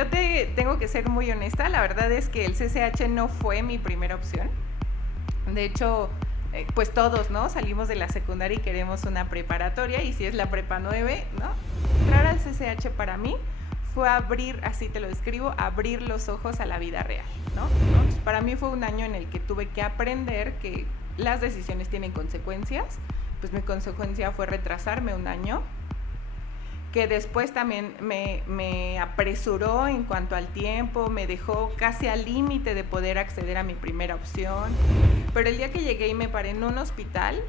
yo te tengo que ser muy honesta, la verdad es que el CCH no fue mi primera opción. De hecho, pues todos, ¿no? Salimos de la secundaria y queremos una preparatoria, y si es la prepa 9, ¿no? Entrar al CCH para mí fue abrir, así te lo describo, abrir los ojos a la vida real, ¿no? Entonces, para mí fue un año en el que tuve que aprender que las decisiones tienen consecuencias. Pues mi consecuencia fue retrasarme un año, que después también me apresuró en cuanto al tiempo, me dejó casi al límite de poder acceder a mi primera opción. Pero el día que llegué y me paré en un hospital,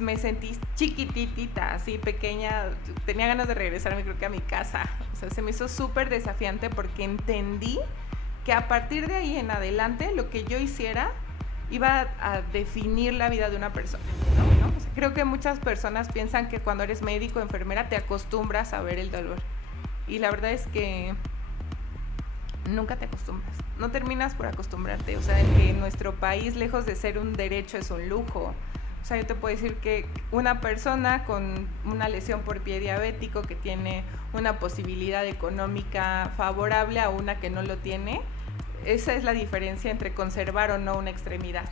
me sentí chiquititita, así pequeña, tenía ganas de regresarme, creo que a mi casa. O sea, se me hizo súper desafiante porque entendí que a partir de ahí en adelante lo que yo hiciera iba a definir la vida de una persona, ¿no? O sea, creo que muchas personas piensan que cuando eres médico o enfermera te acostumbras a ver el dolor, y la verdad es que nunca te acostumbras, no terminas por acostumbrarte. O sea, que en nuestro país, lejos de ser un derecho, es un lujo. O sea, yo te puedo decir que una persona con una lesión por pie diabético, que tiene una posibilidad económica favorable a una que no lo tiene, esa es la diferencia entre conservar o no una extremidad,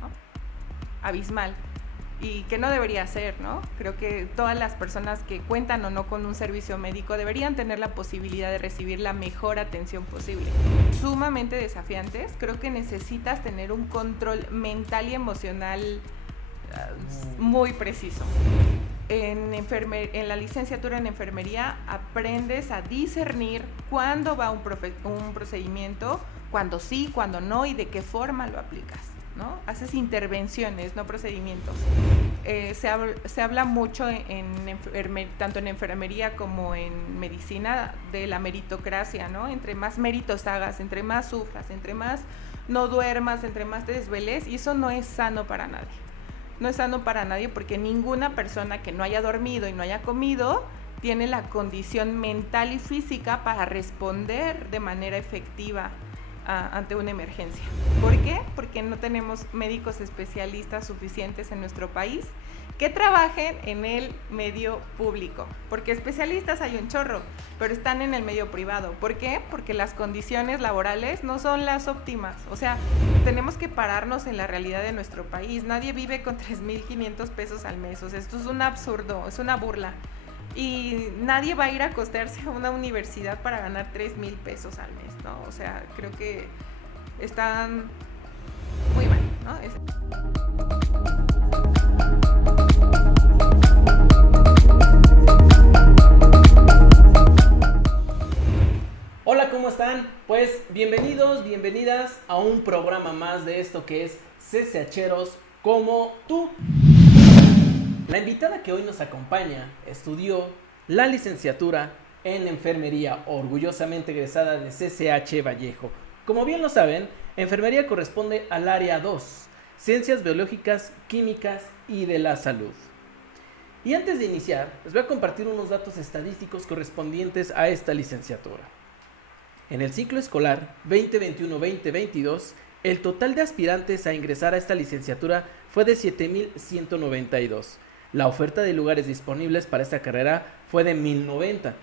¿no? Abismal. Y que no debería ser, ¿no? Creo que todas las personas que cuentan o no con un servicio médico deberían tener la posibilidad de recibir la mejor atención posible. Sumamente desafiantes. Creo que necesitas tener un control mental y emocional muy preciso. En la licenciatura en enfermería aprendes a discernir cuándo va un procedimiento, cuándo sí, cuándo no, y de qué forma lo aplicas, ¿no? Haces intervenciones, no procedimientos. Se habla mucho tanto en enfermería como en medicina, de la meritocracia, ¿no? Entre más méritos hagas, entre más sufras, entre más no duermas, entre más te desveles, y eso no es sano para nadie. No es sano para nadie, porque ninguna persona que no haya dormido y no haya comido tiene la condición mental y física para responder de manera efectiva ante una emergencia. ¿Por qué? Porque no tenemos médicos especialistas suficientes en nuestro país que trabajen en el medio público, porque especialistas hay un chorro, pero están en el medio privado. ¿Por qué? Porque las condiciones laborales no son las óptimas. O sea, tenemos que pararnos en la realidad de nuestro país. Nadie vive con 3,500 pesos al mes. O sea, esto es un absurdo, es una burla. Y nadie va a ir a costearse a una universidad para ganar 3,000 pesos al mes, ¿no? O sea, creo que están muy mal, ¿no? Hola, ¿cómo están? Pues bienvenidos, bienvenidas a un programa más de esto que es CCHeros como tú. La invitada que hoy nos acompaña estudió la licenciatura en enfermería, orgullosamente egresada de CCH Vallejo. Como bien lo saben, enfermería corresponde al área 2, ciencias biológicas, químicas y de la salud. Y antes de iniciar, les voy a compartir unos datos estadísticos correspondientes a esta licenciatura. En el ciclo escolar 2021-2022, el total de aspirantes a ingresar a esta licenciatura fue de 7,192. La oferta de lugares disponibles para esta carrera fue de 1,090,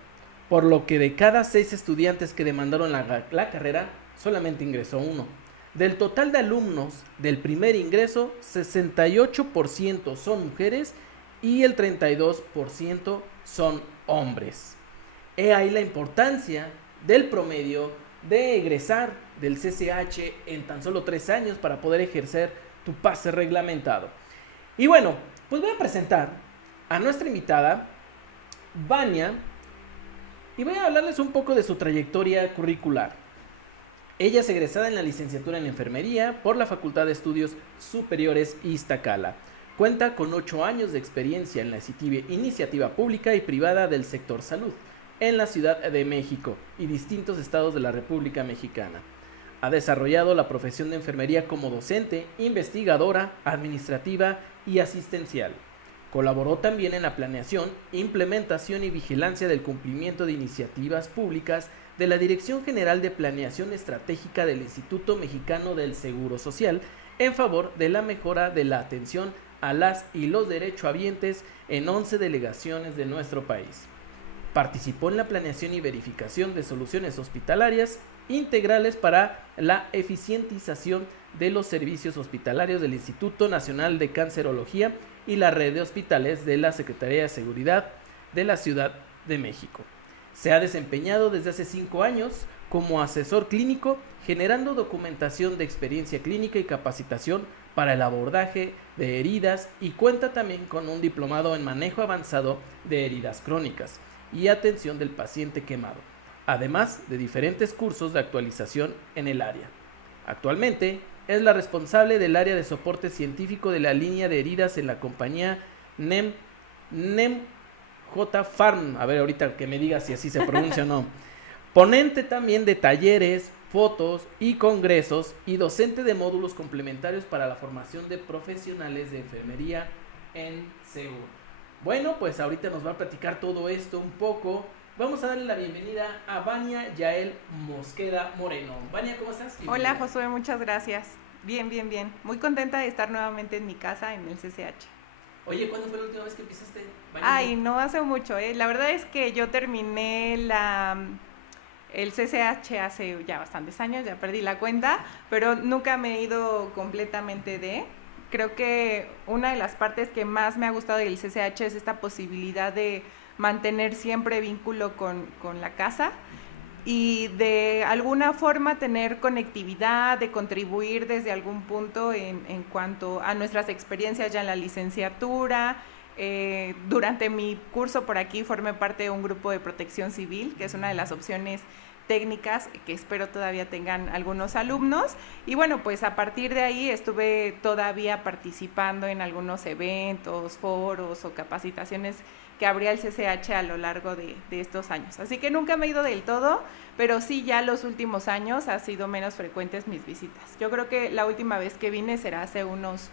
por lo que de cada 6 estudiantes que demandaron la carrera, solamente ingresó uno. Del total de alumnos del primer ingreso, 68% son mujeres y el 32% son hombres. He ahí la importancia del promedio de egresar del CCH en tan solo 3 años para poder ejercer tu pase reglamentado. Y bueno, pues voy a presentar a nuestra invitada, Vania, y voy a hablarles un poco de su trayectoria curricular. Ella es egresada en la licenciatura en enfermería por la Facultad de Estudios Superiores Iztacala. Cuenta con 8 años de experiencia en la iniciativa pública y privada del sector salud en la Ciudad de México y distintos estados de la República Mexicana. Ha desarrollado la profesión de enfermería como docente, investigadora, administrativa y asistencial. Colaboró también en la planeación, implementación y vigilancia del cumplimiento de iniciativas públicas de la Dirección General de Planeación Estratégica del Instituto Mexicano del Seguro Social en favor de la mejora de la atención a las y los derechohabientes en 11 delegaciones de nuestro país. Participó en la planeación y verificación de soluciones hospitalarias integrales para la eficientización de los servicios hospitalarios del Instituto Nacional de Cancerología y la red de hospitales de la Secretaría de Seguridad de la Ciudad de México. Se ha desempeñado desde hace 5 años como asesor clínico, generando documentación de experiencia clínica y capacitación para el abordaje de heridas, y cuenta también con un diplomado en manejo avanzado de heridas crónicas y atención del paciente quemado, además de diferentes cursos de actualización en el área. Actualmente es la responsable del área de soporte científico de la línea de heridas en la compañía NEM J Farm. A ver, ahorita que me digas si así se pronuncia o no. Ponente también de talleres, fotos y congresos, y docente de módulos complementarios para la formación de profesionales de enfermería en CEU. Bueno, pues ahorita nos va a platicar todo esto un poco. Vamos a darle la bienvenida a Vania Yael Mosqueda Moreno. Vania, ¿cómo estás? Hola, Josué, muchas gracias. Bien. Muy contenta de estar nuevamente en mi casa en el CCH. Oye, ¿cuándo fue la última vez que empezaste, Vania? Ay, no hace mucho, La verdad es que yo terminé el CCH hace ya bastantes años, ya perdí la cuenta, pero nunca me he ido completamente de. Creo que una de las partes que más me ha gustado del CCH es esta posibilidad de mantener siempre vínculo con la casa y de alguna forma tener conectividad, de contribuir desde algún punto en cuanto a nuestras experiencias ya en la licenciatura. Durante mi curso por aquí formé parte de un grupo de protección civil, que es una de las opciones técnicas que espero todavía tengan algunos alumnos, y bueno, pues a partir de ahí estuve todavía participando en algunos eventos, foros o capacitaciones que abría el CCH a lo largo de estos años, así que nunca me he ido del todo, pero sí ya los últimos años ha sido menos frecuentes mis visitas. Yo creo que la última vez que vine será hace unos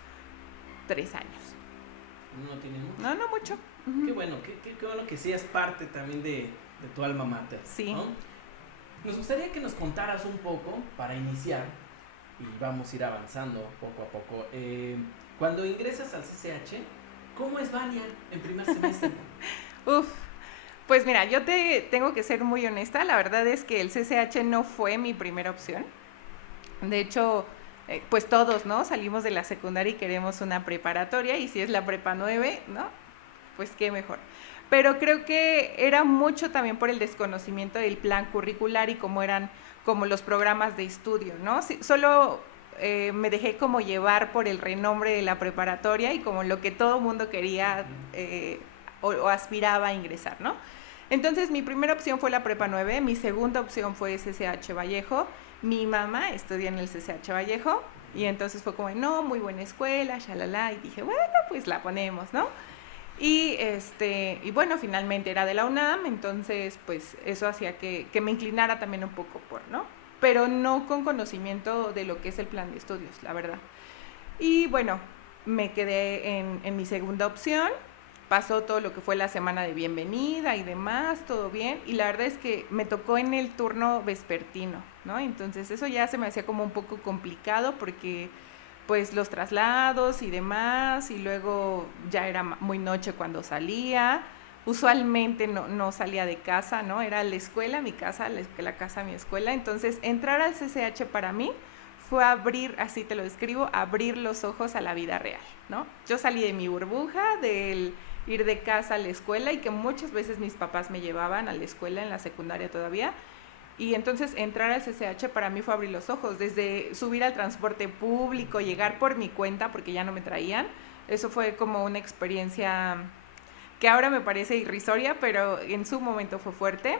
3 años. ¿No tiene mucho? No mucho. Qué bueno, qué bueno que seas parte también de tu alma mater. Sí. ¿No? Nos gustaría que nos contaras un poco, para iniciar, y vamos a ir avanzando poco a poco. Cuando ingresas al CCH, ¿cómo es Vania en primer semestre? Pues mira, yo te tengo que ser muy honesta. La verdad es que el CCH no fue mi primera opción. De hecho, pues todos, ¿no? Salimos de la secundaria y queremos una preparatoria, y si es la prepa 9, ¿no? Pues qué mejor. Pero creo que era mucho también por el desconocimiento del plan curricular y cómo eran como los programas de estudio, ¿no? Sí, solo me dejé como llevar por el renombre de la preparatoria y como lo que todo mundo quería o aspiraba a ingresar, ¿no? Entonces mi primera opción fue la prepa 9, mi segunda opción fue CCH Vallejo, mi mamá estudia en el CCH Vallejo, y entonces fue como, no, muy buena escuela, shalala, y dije, bueno, pues la ponemos, ¿no? Y bueno, finalmente era de la UNAM, entonces pues eso hacía que me inclinara también un poco por, ¿no? Pero no con conocimiento de lo que es el plan de estudios, la verdad. Y bueno, me quedé en mi segunda opción, pasó todo lo que fue la semana de bienvenida y demás, todo bien, y la verdad es que me tocó en el turno vespertino, ¿no? Entonces eso ya se me hacía como un poco complicado porque pues los traslados y demás, y luego ya era muy noche cuando salía. Usualmente no salía de casa, ¿no? Era la escuela, mi casa, la casa, mi escuela. Entonces, entrar al CCH para mí fue abrir, así te lo describo, abrir los ojos a la vida real, ¿no? Yo salí de mi burbuja, del ir de casa a la escuela, y que muchas veces mis papás me llevaban a la escuela en la secundaria todavía. Y entonces entrar al CCH para mí fue abrir los ojos, desde subir al transporte público, llegar por mi cuenta porque ya no me traían. Eso fue como una experiencia que ahora me parece irrisoria, pero en su momento fue fuerte.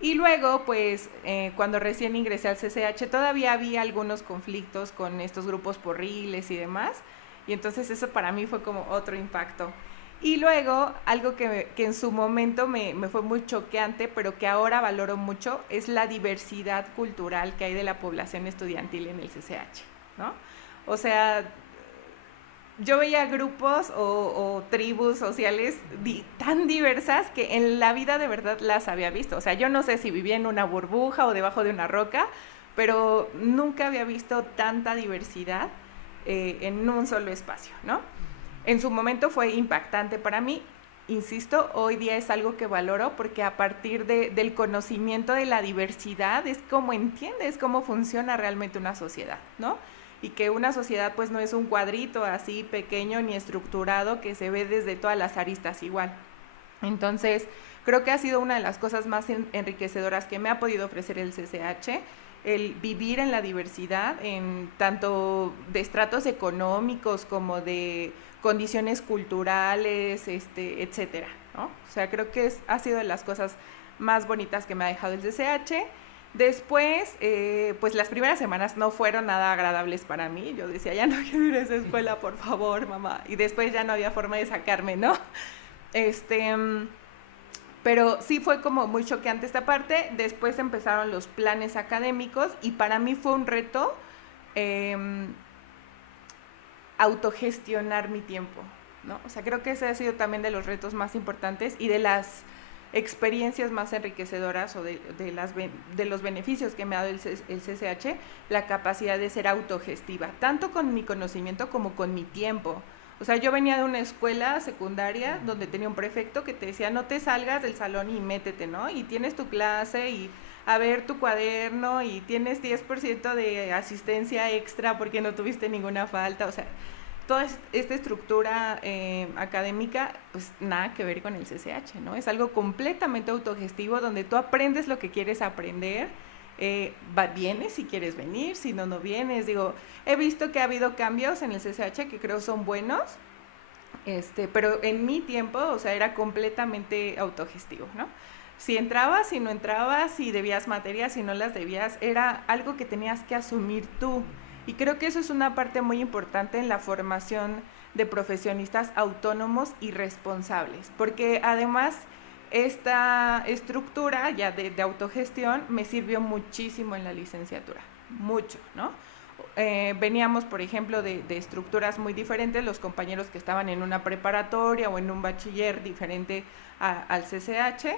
Y luego, pues, cuando recién ingresé al CCH, todavía había algunos conflictos con estos grupos porriles y demás. Y entonces eso para mí fue como otro impacto. Y luego, algo que en su momento me fue muy choqueante, pero que ahora valoro mucho, es la diversidad cultural que hay de la población estudiantil en el CCH, ¿no? O sea, yo veía grupos o tribus sociales tan diversas que en la vida de verdad las había visto. O sea, yo no sé si vivía en una burbuja o debajo de una roca, pero nunca había visto tanta diversidad en un solo espacio, ¿no? En su momento fue impactante para mí. insisto, hoy día es algo que valoro porque a partir del conocimiento de la diversidad es como entiendes cómo funciona realmente una sociedad, ¿no? Y que una sociedad pues no es un cuadrito así pequeño ni estructurado que se ve desde todas las aristas igual. Entonces, creo que ha sido una de las cosas más enriquecedoras que me ha podido ofrecer el CCH, el vivir en la diversidad, en tanto de estratos económicos como de condiciones culturales, etcétera, ¿no? O sea, creo que ha sido de las cosas más bonitas que me ha dejado el CCH. Después, pues las primeras semanas no fueron nada agradables para mí. Yo decía, ya no quiero ir a esa escuela, por favor, mamá. Y después ya no había forma de sacarme, ¿no? Pero sí fue como muy choqueante esta parte. Después empezaron los planes académicos y para mí fue un reto autogestionar mi tiempo, ¿no? O sea, creo que ese ha sido también de los retos más importantes y de las experiencias más enriquecedoras o de los beneficios que me ha dado el CCH, la capacidad de ser autogestiva, tanto con mi conocimiento como con mi tiempo. O sea, yo venía de una escuela secundaria donde tenía un prefecto que te decía, no te salgas del salón y métete, ¿no? Y tienes tu clase y a ver tu cuaderno y tienes 10% de asistencia extra porque no tuviste ninguna falta. O sea, toda esta estructura académica, pues nada que ver con el CCH, ¿no? Es algo completamente autogestivo donde tú aprendes lo que quieres aprender. Vienes si quieres venir, si no, no vienes. Digo, he visto que ha habido cambios en el CCH que creo son buenos, pero en mi tiempo, o sea, era completamente autogestivo, ¿no? Si entrabas, si no entrabas, si debías materias, si no las debías, era algo que tenías que asumir tú. Y creo que eso es una parte muy importante en la formación de profesionistas autónomos y responsables, porque además esta estructura ya de autogestión me sirvió muchísimo en la licenciatura, mucho, ¿no? Veníamos, por ejemplo, de estructuras muy diferentes, los compañeros que estaban en una preparatoria o en un bachiller diferente al CCH,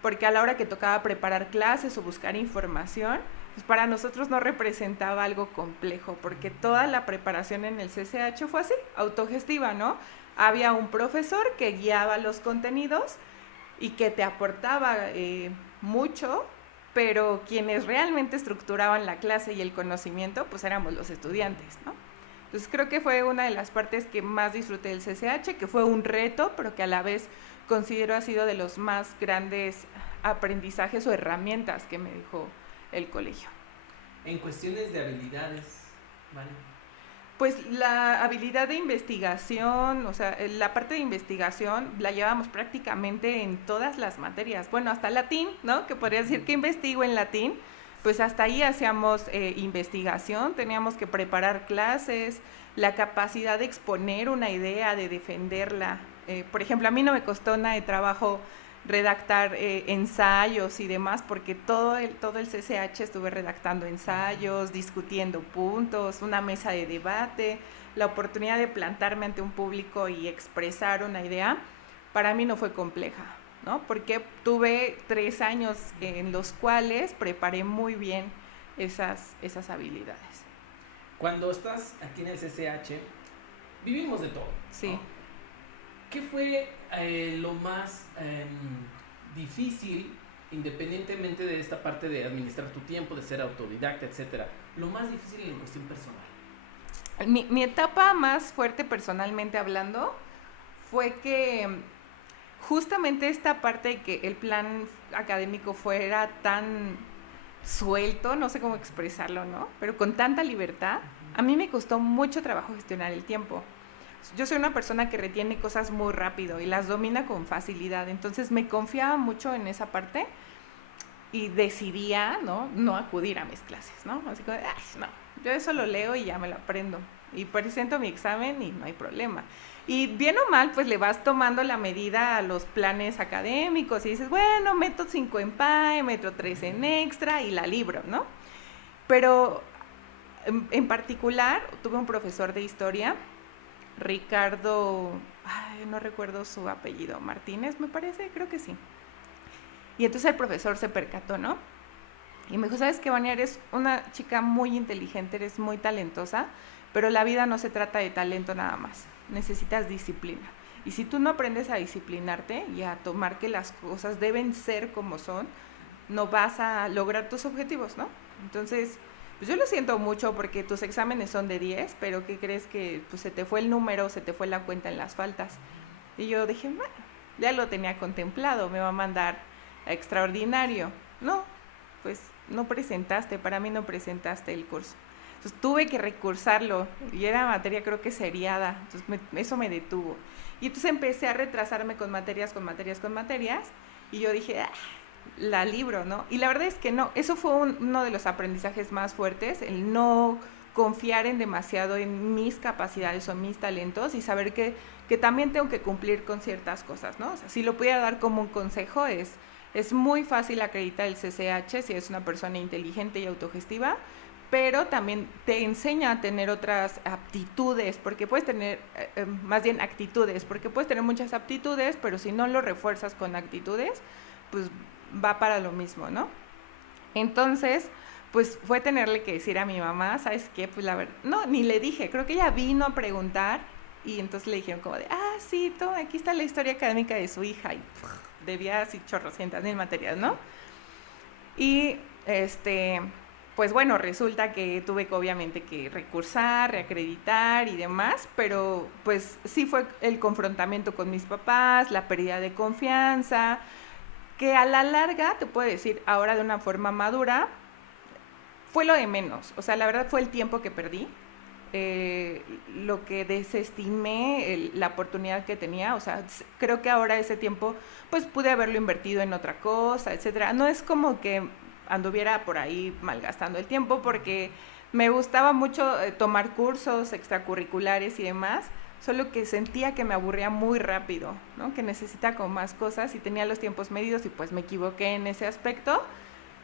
porque a la hora que tocaba preparar clases o buscar información, pues para nosotros no representaba algo complejo, porque toda la preparación en el CCH fue así, autogestiva, ¿no? Había un profesor que guiaba los contenidos y que te aportaba mucho, pero quienes realmente estructuraban la clase y el conocimiento, pues éramos los estudiantes, ¿no? Entonces creo que fue una de las partes que más disfruté del CCH, que fue un reto, pero que a la vez considero ha sido de los más grandes aprendizajes o herramientas que me dejó el colegio. En cuestiones de habilidades, ¿vale? Pues la habilidad de investigación, o sea, la parte de investigación la llevábamos prácticamente en todas las materias. Bueno, hasta latín, ¿no? Que podría decir que investigo en latín, pues hasta ahí hacíamos investigación, teníamos que preparar clases, la capacidad de exponer una idea, de defenderla. Por ejemplo, a mí no me costó nada de trabajo redactar ensayos y demás, porque todo el CCH estuve redactando ensayos, discutiendo puntos, una mesa de debate, la oportunidad de plantarme ante un público y expresar una idea, para mí no fue compleja, ¿no? Porque tuve 3 años en los cuales preparé muy bien esas habilidades. Cuando estás aquí en el CCH, vivimos de todo, sí, ¿no? ¿Qué fue lo más difícil, independientemente de esta parte de administrar tu tiempo, de ser autodidacta, etcétera? Lo más difícil en cuestión personal. Mi etapa más fuerte personalmente hablando fue que justamente esta parte de que el plan académico fuera tan suelto, no sé cómo expresarlo, ¿no? Pero con tanta libertad, a mí me costó mucho trabajo gestionar el tiempo. Yo soy una persona que retiene cosas muy rápido y las domina con facilidad, entonces me confiaba mucho en esa parte y decidía no acudir a mis clases, ¿no? Así como, no, yo eso lo leo y ya me lo aprendo y presento mi examen y no hay problema. Y bien o mal, pues le vas tomando la medida a los planes académicos y dices, bueno, meto 5 en PAE, meto 3 en extra y la libro, ¿no? Pero en particular tuve un profesor de historia, Ricardo, no recuerdo su apellido, Martínez me parece, creo que sí. Y entonces el profesor se percató, ¿no? Y me dijo, ¿sabes qué, Vania? Eres una chica muy inteligente, eres muy talentosa, pero la vida no se trata de talento nada más, necesitas disciplina. Y si tú no aprendes a disciplinarte y a tomar que las cosas deben ser como son, no vas a lograr tus objetivos, ¿no? Entonces, pues yo lo siento mucho porque tus exámenes son de 10, pero ¿qué crees? Que pues se te fue el número, se te fue la cuenta en las faltas. Y yo dije, bueno, ya lo tenía contemplado, me va a mandar a extraordinario. No, pues no presentaste, para mí no presentaste el curso. Entonces tuve que recursarlo y era materia creo que seriada, entonces eso me detuvo. Y entonces empecé a retrasarme con materias y yo dije, la libro, ¿no? Y la verdad es que no, eso fue uno de los aprendizajes más fuertes, el no confiar en demasiado en mis capacidades o mis talentos y saber que también tengo que cumplir con ciertas cosas, ¿no? O sea, si lo pudiera dar como un consejo es muy fácil acreditar el CCH si es una persona inteligente y autogestiva, pero también te enseña a tener otras aptitudes, porque puedes tener, más bien actitudes, porque puedes tener muchas aptitudes, pero si no lo refuerzas con actitudes, pues va para lo mismo, ¿no? Entonces, pues fue tenerle que decir a mi mamá, ¿sabes qué? Pues la verdad, no, ni le dije, creo que ella vino a preguntar y entonces le dijeron como de, sí, toma, aquí está la historia académica de su hija y debía así chorrocientas mil materias, ¿no? Y pues bueno, resulta que tuve que obviamente que recursar, reacreditar y demás, pero pues sí fue el confrontamiento con mis papás, la pérdida de confianza, que a la larga, te puedo decir ahora de una forma madura, fue lo de menos. O sea, la verdad fue el tiempo que perdí, lo que desestimé, la oportunidad que tenía. O sea, creo que ahora ese tiempo, pues pude haberlo invertido en otra cosa, etcétera. No es como que anduviera por ahí malgastando el tiempo, porque me gustaba mucho tomar cursos extracurriculares y demás, solo que sentía que me aburría muy rápido, ¿no? Que necesitaba como más cosas y tenía los tiempos medidos y pues me equivoqué en ese aspecto,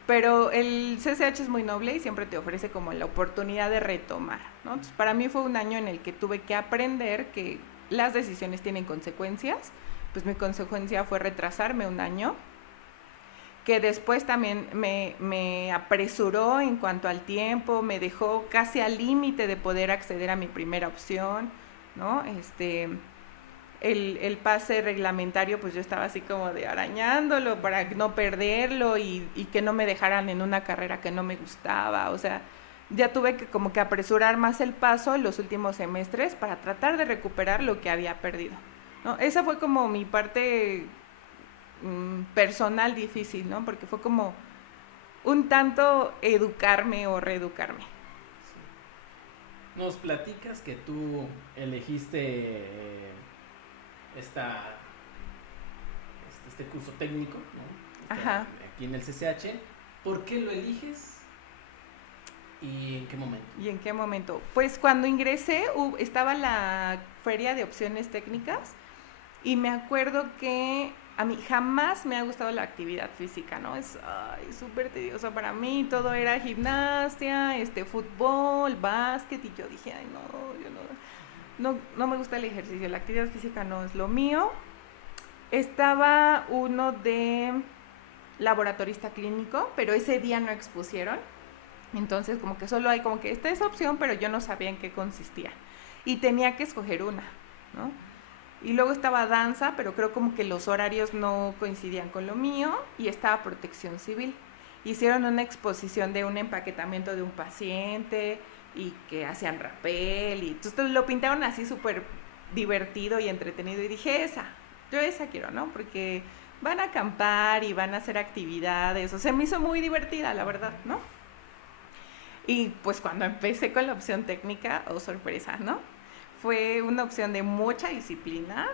pero el CCH es muy noble y siempre te ofrece como la oportunidad de retomar, ¿no? Entonces, para mí fue un año en el que tuve que aprender que las decisiones tienen consecuencias, pues mi consecuencia fue retrasarme un año, que después también me apresuró en cuanto al tiempo, me dejó casi al límite de poder acceder a mi primera opción, ¿no? El pase reglamentario, pues yo estaba así como de arañándolo para no perderlo y que no me dejaran en una carrera que no me gustaba. O sea, ya tuve que como que apresurar más el paso en los últimos semestres para tratar de recuperar lo que había perdido, ¿no? Esa fue como mi parte personal difícil, ¿no? Porque fue como un tanto educarme o reeducarme. Nos platicas que tú elegiste este curso técnico, ¿no? Ajá. Aquí en el CCH. ¿Por qué lo eliges? ¿Y en qué momento? Pues cuando ingresé estaba la feria de opciones técnicas y me acuerdo que a mí jamás me ha gustado la actividad física, ¿no? Es súper tedioso para mí, todo era gimnasia, fútbol, básquet, y yo dije, no me gusta el ejercicio, la actividad física no es lo mío. Estaba uno de laboratorista clínico, pero ese día no expusieron, entonces como que solo hay como que esta es opción, pero yo no sabía en qué consistía, y tenía que escoger una, ¿no? Y luego estaba danza, pero creo como que los horarios no coincidían con lo mío, y estaba protección civil. Hicieron una exposición de un empaquetamiento de un paciente y que hacían rapel, y entonces lo pintaron así súper divertido y entretenido, y dije, yo esa quiero, ¿no? Porque van a acampar y van a hacer actividades, o sea, me hizo muy divertida, la verdad, ¿no? Y pues cuando empecé con la opción técnica, sorpresa, ¿no? Fue una opción de mucha disciplina,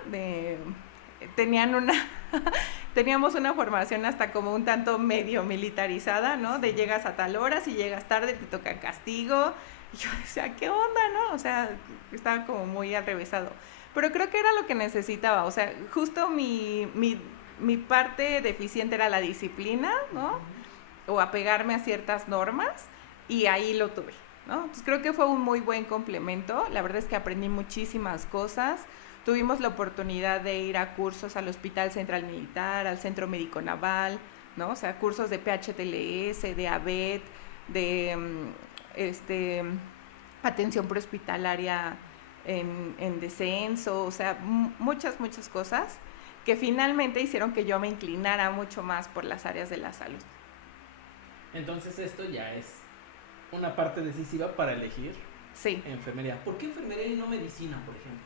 teníamos una formación hasta como un tanto medio militarizada, ¿no? De llegas a tal hora, si llegas tarde te toca castigo, y yo decía, ¿qué onda, no? O sea, estaba como muy arrevesado, pero creo que era lo que necesitaba, o sea, justo mi parte deficiente era la disciplina, ¿no? O apegarme a ciertas normas, y ahí lo tuve, ¿no? Entonces creo que fue un muy buen complemento. La verdad es que aprendí muchísimas cosas. Tuvimos la oportunidad de ir a cursos al Hospital Central Militar, al Centro Médico Naval, ¿no? O sea, cursos de PHTLS, de ABET, de atención prehospitalaria en descenso, o sea, muchas cosas que finalmente hicieron que yo me inclinara mucho más por las áreas de la salud. Entonces esto ya es una parte decisiva para elegir Sí. enfermería. ¿Por qué enfermería y no medicina, por ejemplo?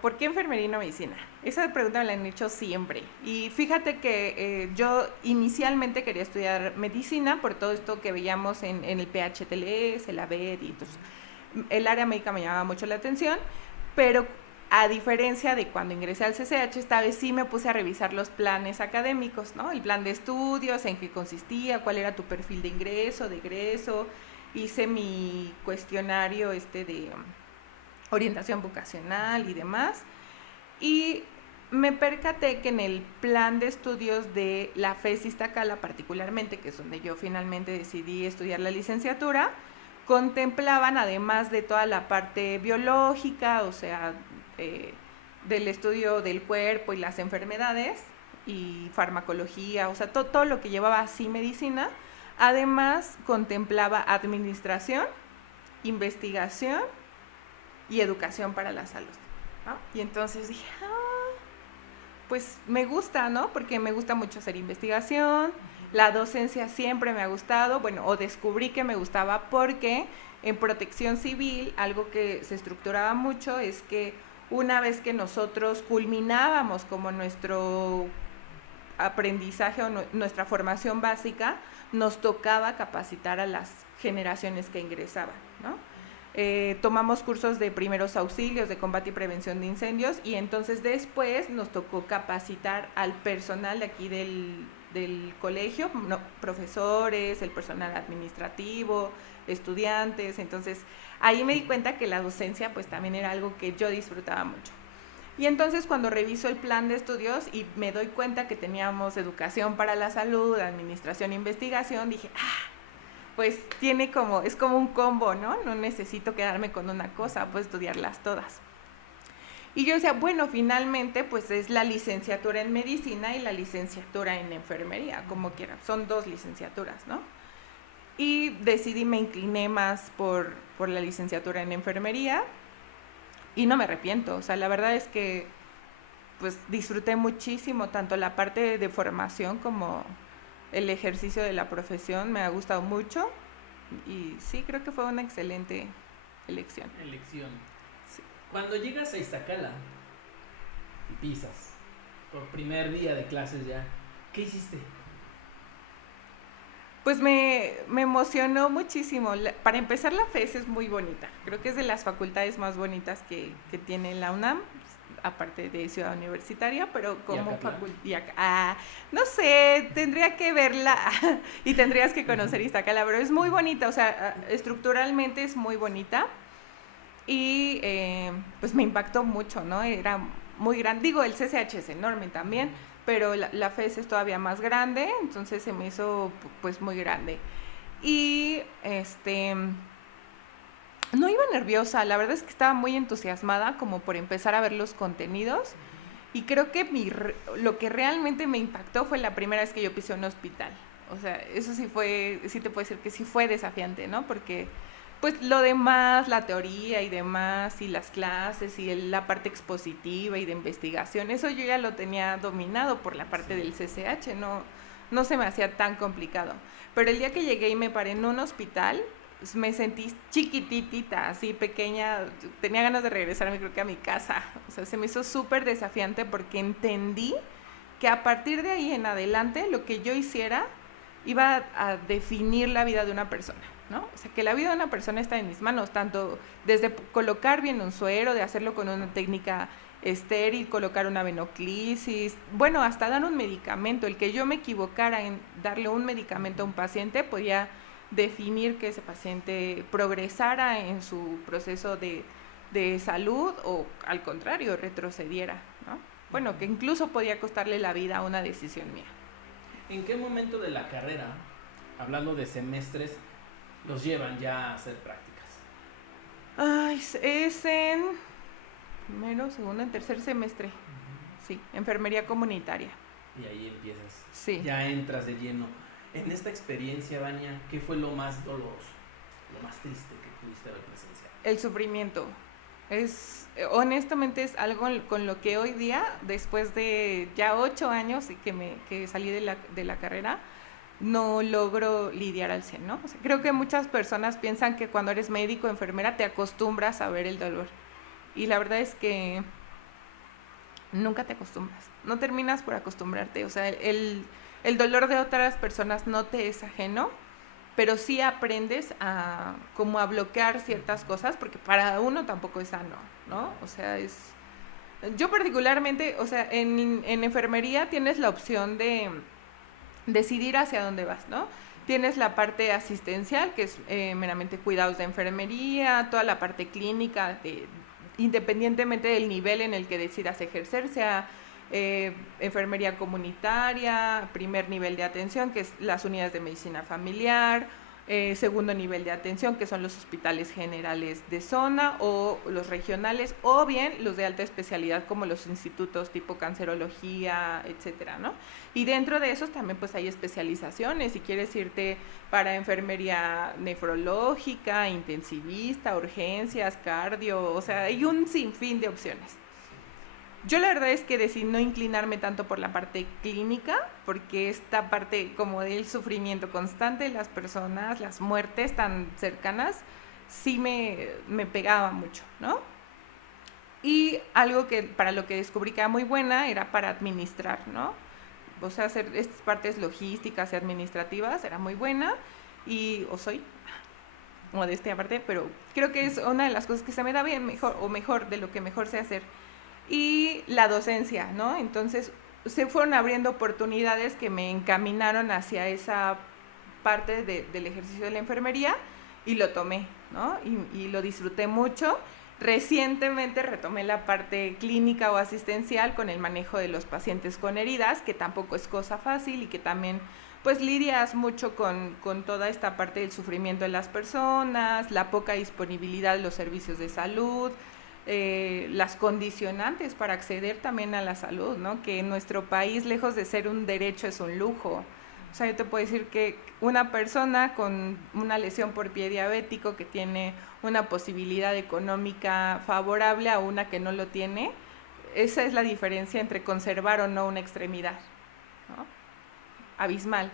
¿Por qué enfermería y no medicina? Esa pregunta me la han hecho siempre. Y fíjate que yo inicialmente quería estudiar medicina por todo esto que veíamos en el PHTLS, el ABED, y entonces el área médica me llamaba mucho la atención, pero a diferencia de cuando ingresé al CCH, esta vez sí me puse a revisar los planes académicos, ¿no? El plan de estudios, en qué consistía, cuál era tu perfil de ingreso, de egreso. Hice mi cuestionario de orientación vocacional y demás. Y me percaté que en el plan de estudios de la FES Iztacala particularmente, que es donde yo finalmente decidí estudiar la licenciatura, contemplaban, además de toda la parte biológica, o sea, del estudio del cuerpo y las enfermedades, y farmacología, o sea, todo lo que llevaba así medicina, además contemplaba administración, investigación y educación para la salud, ¿no? Y entonces dije, pues me gusta, ¿no? Porque me gusta mucho hacer investigación, la docencia siempre me ha gustado, bueno, o descubrí que me gustaba porque en protección civil algo que se estructuraba mucho es que una vez que nosotros culminábamos como nuestro aprendizaje o nuestra formación básica, nos tocaba capacitar a las generaciones que ingresaban, ¿no? Tomamos cursos de primeros auxilios, de combate y prevención de incendios, y entonces después nos tocó capacitar al personal de aquí del colegio, no, profesores, el personal administrativo, estudiantes. Entonces ahí me di cuenta que la docencia pues también era algo que yo disfrutaba mucho. Y entonces cuando reviso el plan de estudios y me doy cuenta que teníamos educación para la salud, administración e investigación, dije, pues es como un combo, ¿no? No necesito quedarme con una cosa, puedo estudiarlas todas. Y yo decía, bueno, finalmente pues es la licenciatura en medicina y la licenciatura en enfermería, como quiera, son 2 licenciaturas, ¿no? Y decidí, me incliné más por la licenciatura en enfermería y no me arrepiento, o sea, la verdad es que pues disfruté muchísimo tanto la parte de formación como el ejercicio de la profesión, me ha gustado mucho y sí, creo que fue una excelente elección. Sí. Cuando llegas a Iztacala y pisas por primer día de clases ya, ¿qué hiciste? Pues me emocionó muchísimo. Para empezar, la FES es muy bonita. Creo que es de las facultades más bonitas que tiene la UNAM, aparte de Ciudad Universitaria, pero como facultad... no sé, tendría que verla y tendrías que conocer Iztacala, pero es muy bonita, o sea, estructuralmente es muy bonita y pues me impactó mucho, ¿no? Era muy grande, digo, el CCH es enorme también, pero la FES es todavía más grande, entonces se me hizo pues muy grande. Y no iba nerviosa, la verdad es que estaba muy entusiasmada como por empezar a ver los contenidos, y creo que lo que realmente me impactó fue la primera vez que yo pisé un hospital. O sea, eso sí te puedo decir que sí fue desafiante, ¿no? Porque pues lo demás, la teoría y demás, y las clases y la parte expositiva y de investigación, eso yo ya lo tenía dominado por la parte del CCH, no se me hacía tan complicado. Pero el día que llegué y me paré en un hospital, me sentí chiquititita, así pequeña, tenía ganas de regresarme, creo que a mi casa. O sea, se me hizo súper desafiante porque entendí que a partir de ahí en adelante lo que yo hiciera iba a definir la vida de una persona, ¿no? O sea, que la vida de una persona está en mis manos, tanto desde colocar bien un suero, de hacerlo con una técnica estéril, colocar una venoclisis, bueno, hasta dar un medicamento. El que yo me equivocara en darle un medicamento a un paciente podía definir que ese paciente progresara en su proceso de salud o al contrario, retrocediera, ¿no? Bueno, que incluso podía costarle la vida a una decisión mía. ¿En qué momento de la carrera, hablando de semestres, los llevan ya a hacer prácticas? Es en primero, segundo, en tercer semestre. Sí, enfermería comunitaria. Y ahí empiezas. Sí. Ya entras de lleno. En esta experiencia, Vania, ¿qué fue lo más doloroso, lo más triste que pudiste ver presenciar? El sufrimiento. Honestamente es algo con lo que hoy día, después de ya 8 años y que salí de la carrera, no logro lidiar al 100, ¿no? O sea, creo que muchas personas piensan que cuando eres médico o enfermera te acostumbras a ver el dolor. Y la verdad es que nunca te acostumbras. No terminas por acostumbrarte. O sea, el dolor de otras personas no te es ajeno, pero sí aprendes a como a bloquear ciertas cosas, porque para uno tampoco es sano, ¿no? O sea, yo particularmente, o sea, en enfermería tienes la opción de decidir hacia dónde vas, ¿no? Tienes la parte asistencial, que es meramente cuidados de enfermería, toda la parte clínica, independientemente del nivel en el que decidas ejercer, sea enfermería comunitaria, primer nivel de atención, que es las unidades de medicina familiar, segundo nivel de atención, que son los hospitales generales de zona o los regionales, o bien los de alta especialidad como los institutos tipo cancerología, etcétera, ¿no? Y dentro de esos también pues hay especializaciones, si quieres irte para enfermería nefrológica, intensivista, urgencias, cardio, o sea, hay un sinfín de opciones. Yo la verdad es que decidí no inclinarme tanto por la parte clínica, porque esta parte como del sufrimiento constante de las personas, las muertes tan cercanas, sí me pegaba mucho, ¿no? Y algo que para lo que descubrí que era muy buena era para administrar, ¿no? O sea, hacer estas partes logísticas y administrativas era muy buena, o soy, modestia aparte, pero creo que es una de las cosas que se me da bien, mejor de lo que mejor sé hacer. Y la docencia, ¿no? Entonces se fueron abriendo oportunidades que me encaminaron hacia esa parte del ejercicio de la enfermería y lo tomé, ¿no? Y lo disfruté mucho. Recientemente retomé la parte clínica o asistencial con el manejo de los pacientes con heridas, que tampoco es cosa fácil y que también pues lidias mucho con toda esta parte del sufrimiento de las personas, la poca disponibilidad de los servicios de salud, las condicionantes para acceder también a la salud, ¿no? Que en nuestro país, lejos de ser un derecho, es un lujo. O sea, yo te puedo decir que una persona con una lesión por pie diabético que tiene una posibilidad económica favorable a una que no lo tiene, esa es la diferencia entre conservar o no una extremidad, ¿no? Abismal.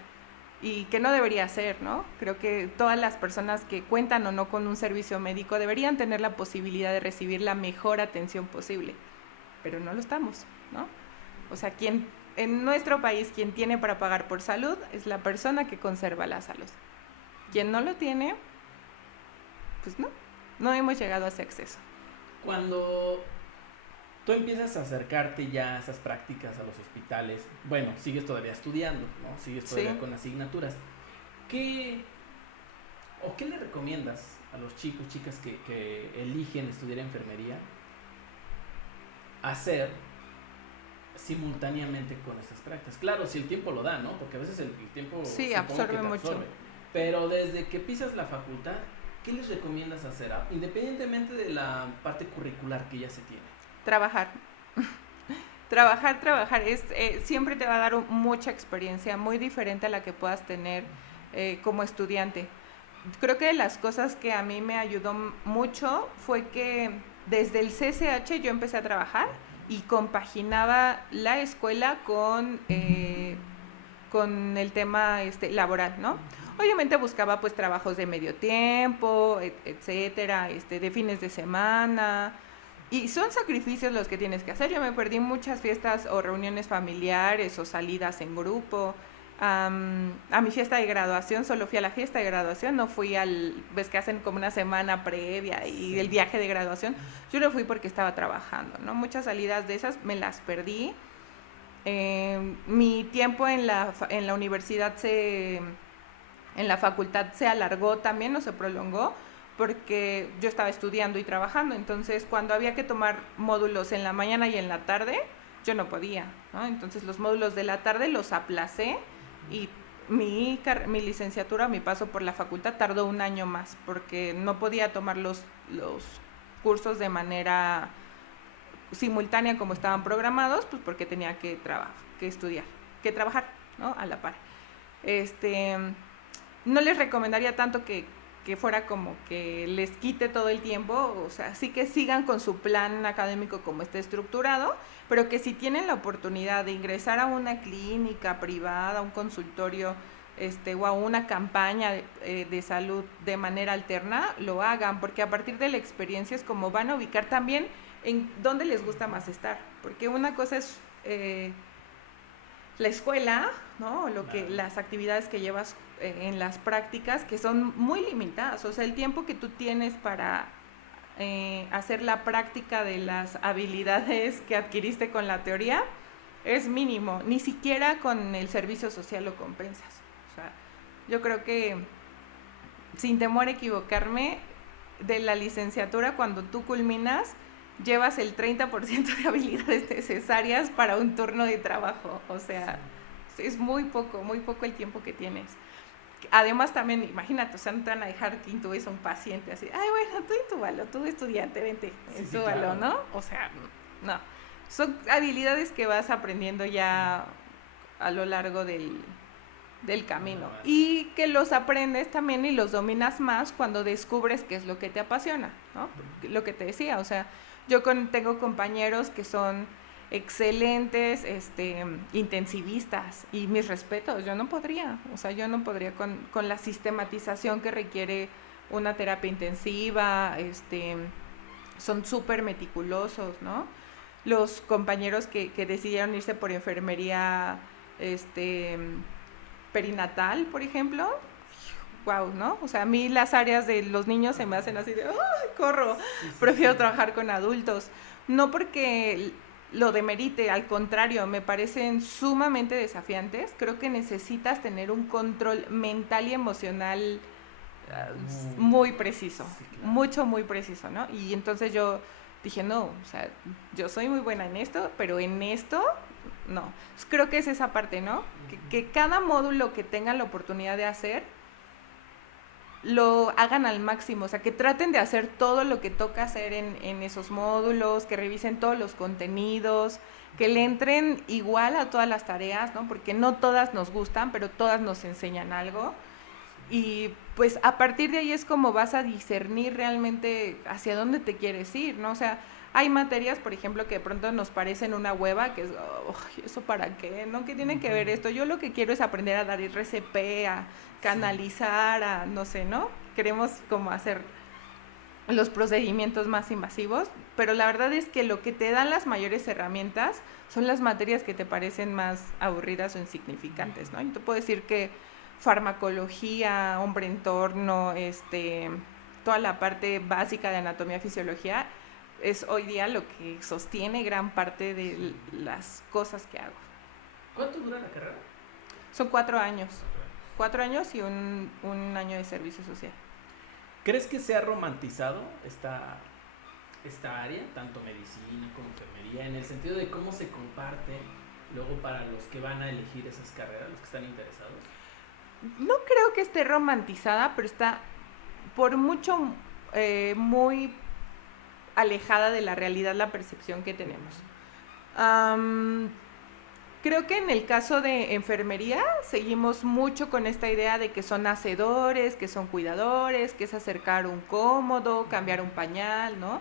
Y que no debería ser, ¿no? Creo que todas las personas que cuentan o no con un servicio médico deberían tener la posibilidad de recibir la mejor atención posible, pero no lo estamos, ¿no? O sea, en nuestro país quien tiene para pagar por salud es la persona que conserva la salud. Quien no lo tiene, pues no hemos llegado a ese exceso. Cuando tú empiezas a acercarte ya a esas prácticas a los hospitales, bueno, sigues todavía estudiando, ¿no? Sigues todavía con asignaturas. ¿Qué le recomiendas a los chicos, chicas que eligen estudiar enfermería hacer simultáneamente con estas prácticas? Claro, si el tiempo lo da, ¿no? Porque a veces el tiempo sí, absorbe mucho. Pero desde que pisas la facultad, ¿qué les recomiendas hacer? Independientemente de la parte curricular que ya se tiene. Trabajar. Trabajar. Siempre te va a dar mucha experiencia, muy diferente a la que puedas tener como estudiante. Creo que las cosas que a mí me ayudó mucho fue que desde el CCH yo empecé a trabajar y compaginaba la escuela con el tema laboral, ¿no? Obviamente buscaba pues trabajos de medio tiempo, etcétera, de fines de semana. Y son sacrificios los que tienes que hacer. Yo me perdí muchas fiestas o reuniones familiares o salidas en grupo. A mi fiesta de graduación, solo fui a la fiesta de graduación, no fui ves que hacen como una semana previa y el viaje de graduación. Yo no fui porque estaba trabajando, ¿no? Muchas salidas de esas me las perdí. Mi tiempo en la universidad en la facultad se alargó también, no se prolongó, porque yo estaba estudiando y trabajando, entonces cuando había que tomar módulos en la mañana y en la tarde, yo no podía, ¿no? Entonces los módulos de la tarde los aplacé y mi licenciatura, mi paso por la facultad tardó un año más, porque no podía tomar los cursos de manera simultánea como estaban programados, pues porque tenía que estudiar, que trabajar, ¿no? A la par. No les recomendaría tanto que que fuera como que les quite todo el tiempo, o sea, sí que sigan con su plan académico como esté estructurado, pero que si tienen la oportunidad de ingresar a una clínica privada, a un consultorio, o a una campaña de salud de manera alterna, lo hagan, porque a partir de la experiencia es como van a ubicar también en dónde les gusta más estar, porque una cosa es la escuela, ¿no? Las actividades que llevas en las prácticas, que son muy limitadas, o sea, el tiempo que tú tienes para hacer la práctica de las habilidades que adquiriste con la teoría es mínimo, ni siquiera con el servicio social lo compensas. O sea, yo creo que, sin temor a equivocarme, de la licenciatura, cuando tú culminas, llevas el 30% de habilidades necesarias para un turno de trabajo. O sea, es muy poco el tiempo que tienes. Además también, imagínate, o sea, no te van a dejar que intubes a un paciente así, ay, bueno, tú intúbalo, tú estudiante, vente, intúbalo, claro. ¿No? O sea, no. Son habilidades que vas aprendiendo ya a lo largo del camino. Y que los aprendes también y los dominas más cuando descubres qué es lo que te apasiona, ¿no? Lo que te decía, o sea, yo tengo compañeros que son excelentes intensivistas, y mis respetos, yo no podría con la sistematización que requiere una terapia intensiva, son súper meticulosos, ¿no? Los compañeros que decidieron irse por enfermería perinatal, por ejemplo, wow, ¿no? O sea, a mí las áreas de los niños se me hacen así de, ¡ay, corro! Prefiero trabajar con adultos, no porque lo demerite, al contrario, me parecen sumamente desafiantes. Creo que necesitas tener un control mental y emocional muy preciso, sí, claro. Muy preciso, ¿no? Y entonces yo dije, no, o sea, yo soy muy buena en esto, pero en esto, no. Creo que es esa parte, ¿no? Que cada módulo que tengan la oportunidad de hacer, lo hagan al máximo, o sea, que traten de hacer todo lo que toca hacer en esos módulos, que revisen todos los contenidos, que le entren igual a todas las tareas, ¿no? Porque no todas nos gustan, pero todas nos enseñan algo. Y pues a partir de ahí es como vas a discernir realmente hacia dónde te quieres ir, ¿no? O sea, hay materias, por ejemplo, que de pronto nos parecen una hueva, que es, oh, ¿eso para qué? ¿No? ¿Qué tiene que ver esto? Yo lo que quiero es aprender a dar RCP, a canalizar, a no sé, ¿no? Queremos como hacer los procedimientos más invasivos, pero la verdad es que lo que te dan las mayores herramientas son las materias que te parecen más aburridas o insignificantes, ¿no? Yo te puedo decir que farmacología, hombre-entorno, toda la parte básica de anatomía y fisiología es hoy día lo que sostiene gran parte de las cosas que hago. ¿Cuánto dura la carrera? Son 4 años. 4 años y un año de servicio social. ¿Crees que se ha romantizado esta área, tanto medicina como enfermería, en el sentido de cómo se comparte luego para los que van a elegir esas carreras, los que están interesados? No creo que esté romantizada, pero está por mucho muy alejada de la realidad la percepción que tenemos. Creo que en el caso de enfermería seguimos mucho con esta idea de que son hacedores, que son cuidadores, que es acercar un cómodo, cambiar un pañal, ¿no?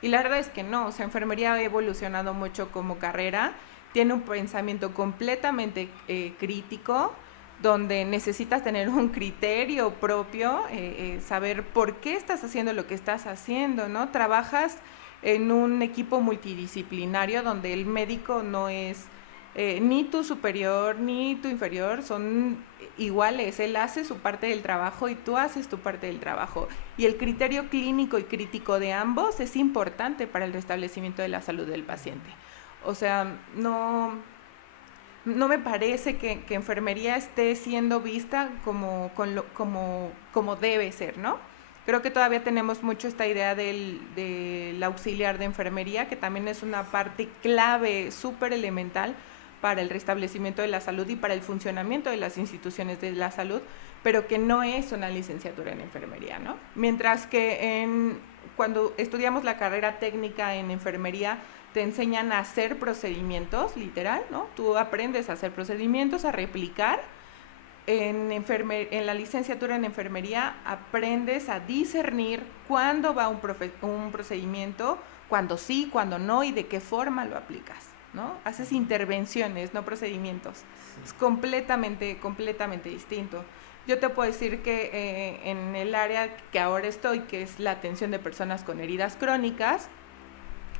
Y la verdad es que no, o sea, enfermería ha evolucionado mucho como carrera, tiene un pensamiento completamente crítico, donde necesitas tener un criterio propio, saber por qué estás haciendo lo que estás haciendo, ¿no? Trabajas en un equipo multidisciplinario donde el médico no es ni tu superior ni tu inferior, son iguales. Él hace su parte del trabajo y tú haces tu parte del trabajo. Y el criterio clínico y crítico de ambos es importante para el restablecimiento de la salud del paciente. O sea, no me parece que enfermería esté siendo vista como debe ser, ¿no? Creo que todavía tenemos mucho esta idea del auxiliar de enfermería, que también es una parte clave, súper elemental para el restablecimiento de la salud y para el funcionamiento de las instituciones de la salud, pero que no es una licenciatura en enfermería, ¿no? Mientras que cuando estudiamos la carrera técnica en enfermería, te enseñan a hacer procedimientos, literal, ¿no? Tú aprendes a hacer procedimientos, a replicar, en la licenciatura en enfermería aprendes a discernir cuándo va un procedimiento, cuándo sí, cuándo no y de qué forma lo aplicas, ¿no? Haces intervenciones, no procedimientos. Sí. Es completamente distinto. Yo te puedo decir que en el área que ahora estoy, que es la atención de personas con heridas crónicas,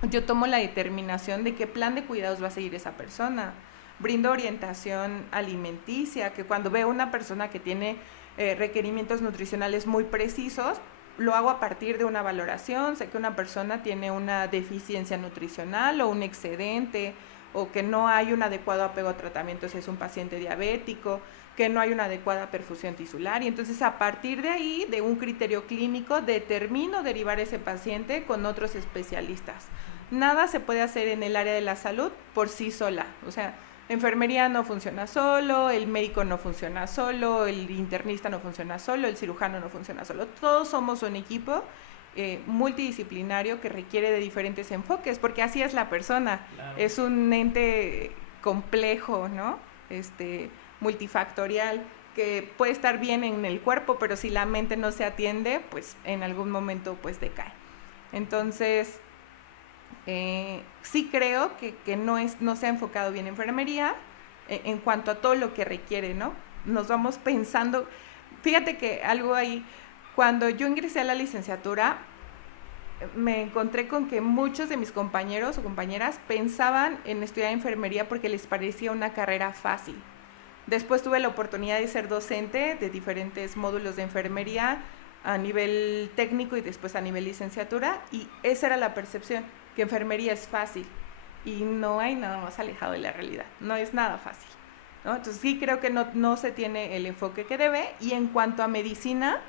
yo tomo la determinación de qué plan de cuidados va a seguir esa persona. Brindo orientación alimenticia, que cuando veo una persona que tiene requerimientos nutricionales muy precisos, lo hago a partir de una valoración. Sé que una persona tiene una deficiencia nutricional o un excedente, o que no hay un adecuado apego a tratamiento si es un paciente diabético, que no hay una adecuada perfusión tisular, y entonces a partir de ahí, de un criterio clínico, determino derivar ese paciente con otros especialistas. Nada se puede hacer en el área de la salud por sí sola, o sea, enfermería no funciona solo, el médico no funciona solo, el internista no funciona solo, el cirujano no funciona solo. Todos somos un equipo multidisciplinario que requiere de diferentes enfoques, porque así es la persona. Claro. Es un ente complejo, ¿no? Multifactorial, que puede estar bien en el cuerpo, pero si la mente no se atiende, pues en algún momento pues decae. Entonces, sí creo que no se ha enfocado bien enfermería en cuanto a todo lo que requiere, ¿no? Nos vamos pensando, fíjate que algo ahí, cuando yo ingresé a la licenciatura, me encontré con que muchos de mis compañeros o compañeras pensaban en estudiar enfermería porque les parecía una carrera fácil. Después tuve la oportunidad de ser docente de diferentes módulos de enfermería a nivel técnico y después a nivel licenciatura, y esa era la percepción, que enfermería es fácil, y no hay nada más alejado de la realidad, no es nada fácil, ¿no? Entonces sí creo que no se tiene el enfoque que debe. Y en cuanto a medicina,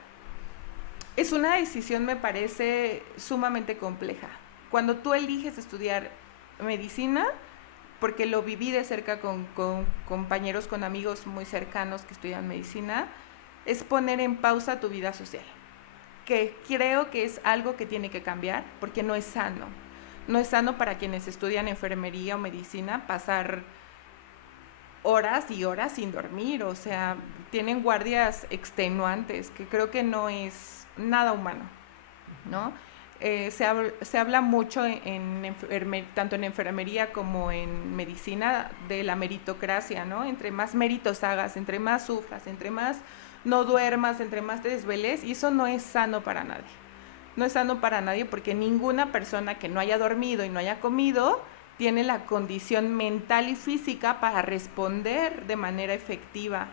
es una decisión, me parece, sumamente compleja. Cuando tú eliges estudiar medicina, porque lo viví de cerca con compañeros, con amigos muy cercanos que estudian medicina, es poner en pausa tu vida social, que creo que es algo que tiene que cambiar, porque no es sano. No es sano para quienes estudian enfermería o medicina pasar horas y horas sin dormir, o sea, tienen guardias extenuantes, que creo que no es nada humano, ¿no? Se habla mucho tanto en enfermería como en medicina de la meritocracia, ¿no? Entre más méritos hagas, entre más sufras, entre más no duermas, entre más te desveles, y eso no es sano para nadie. No es sano para nadie, porque ninguna persona que no haya dormido y no haya comido tiene la condición mental y física para responder de manera efectiva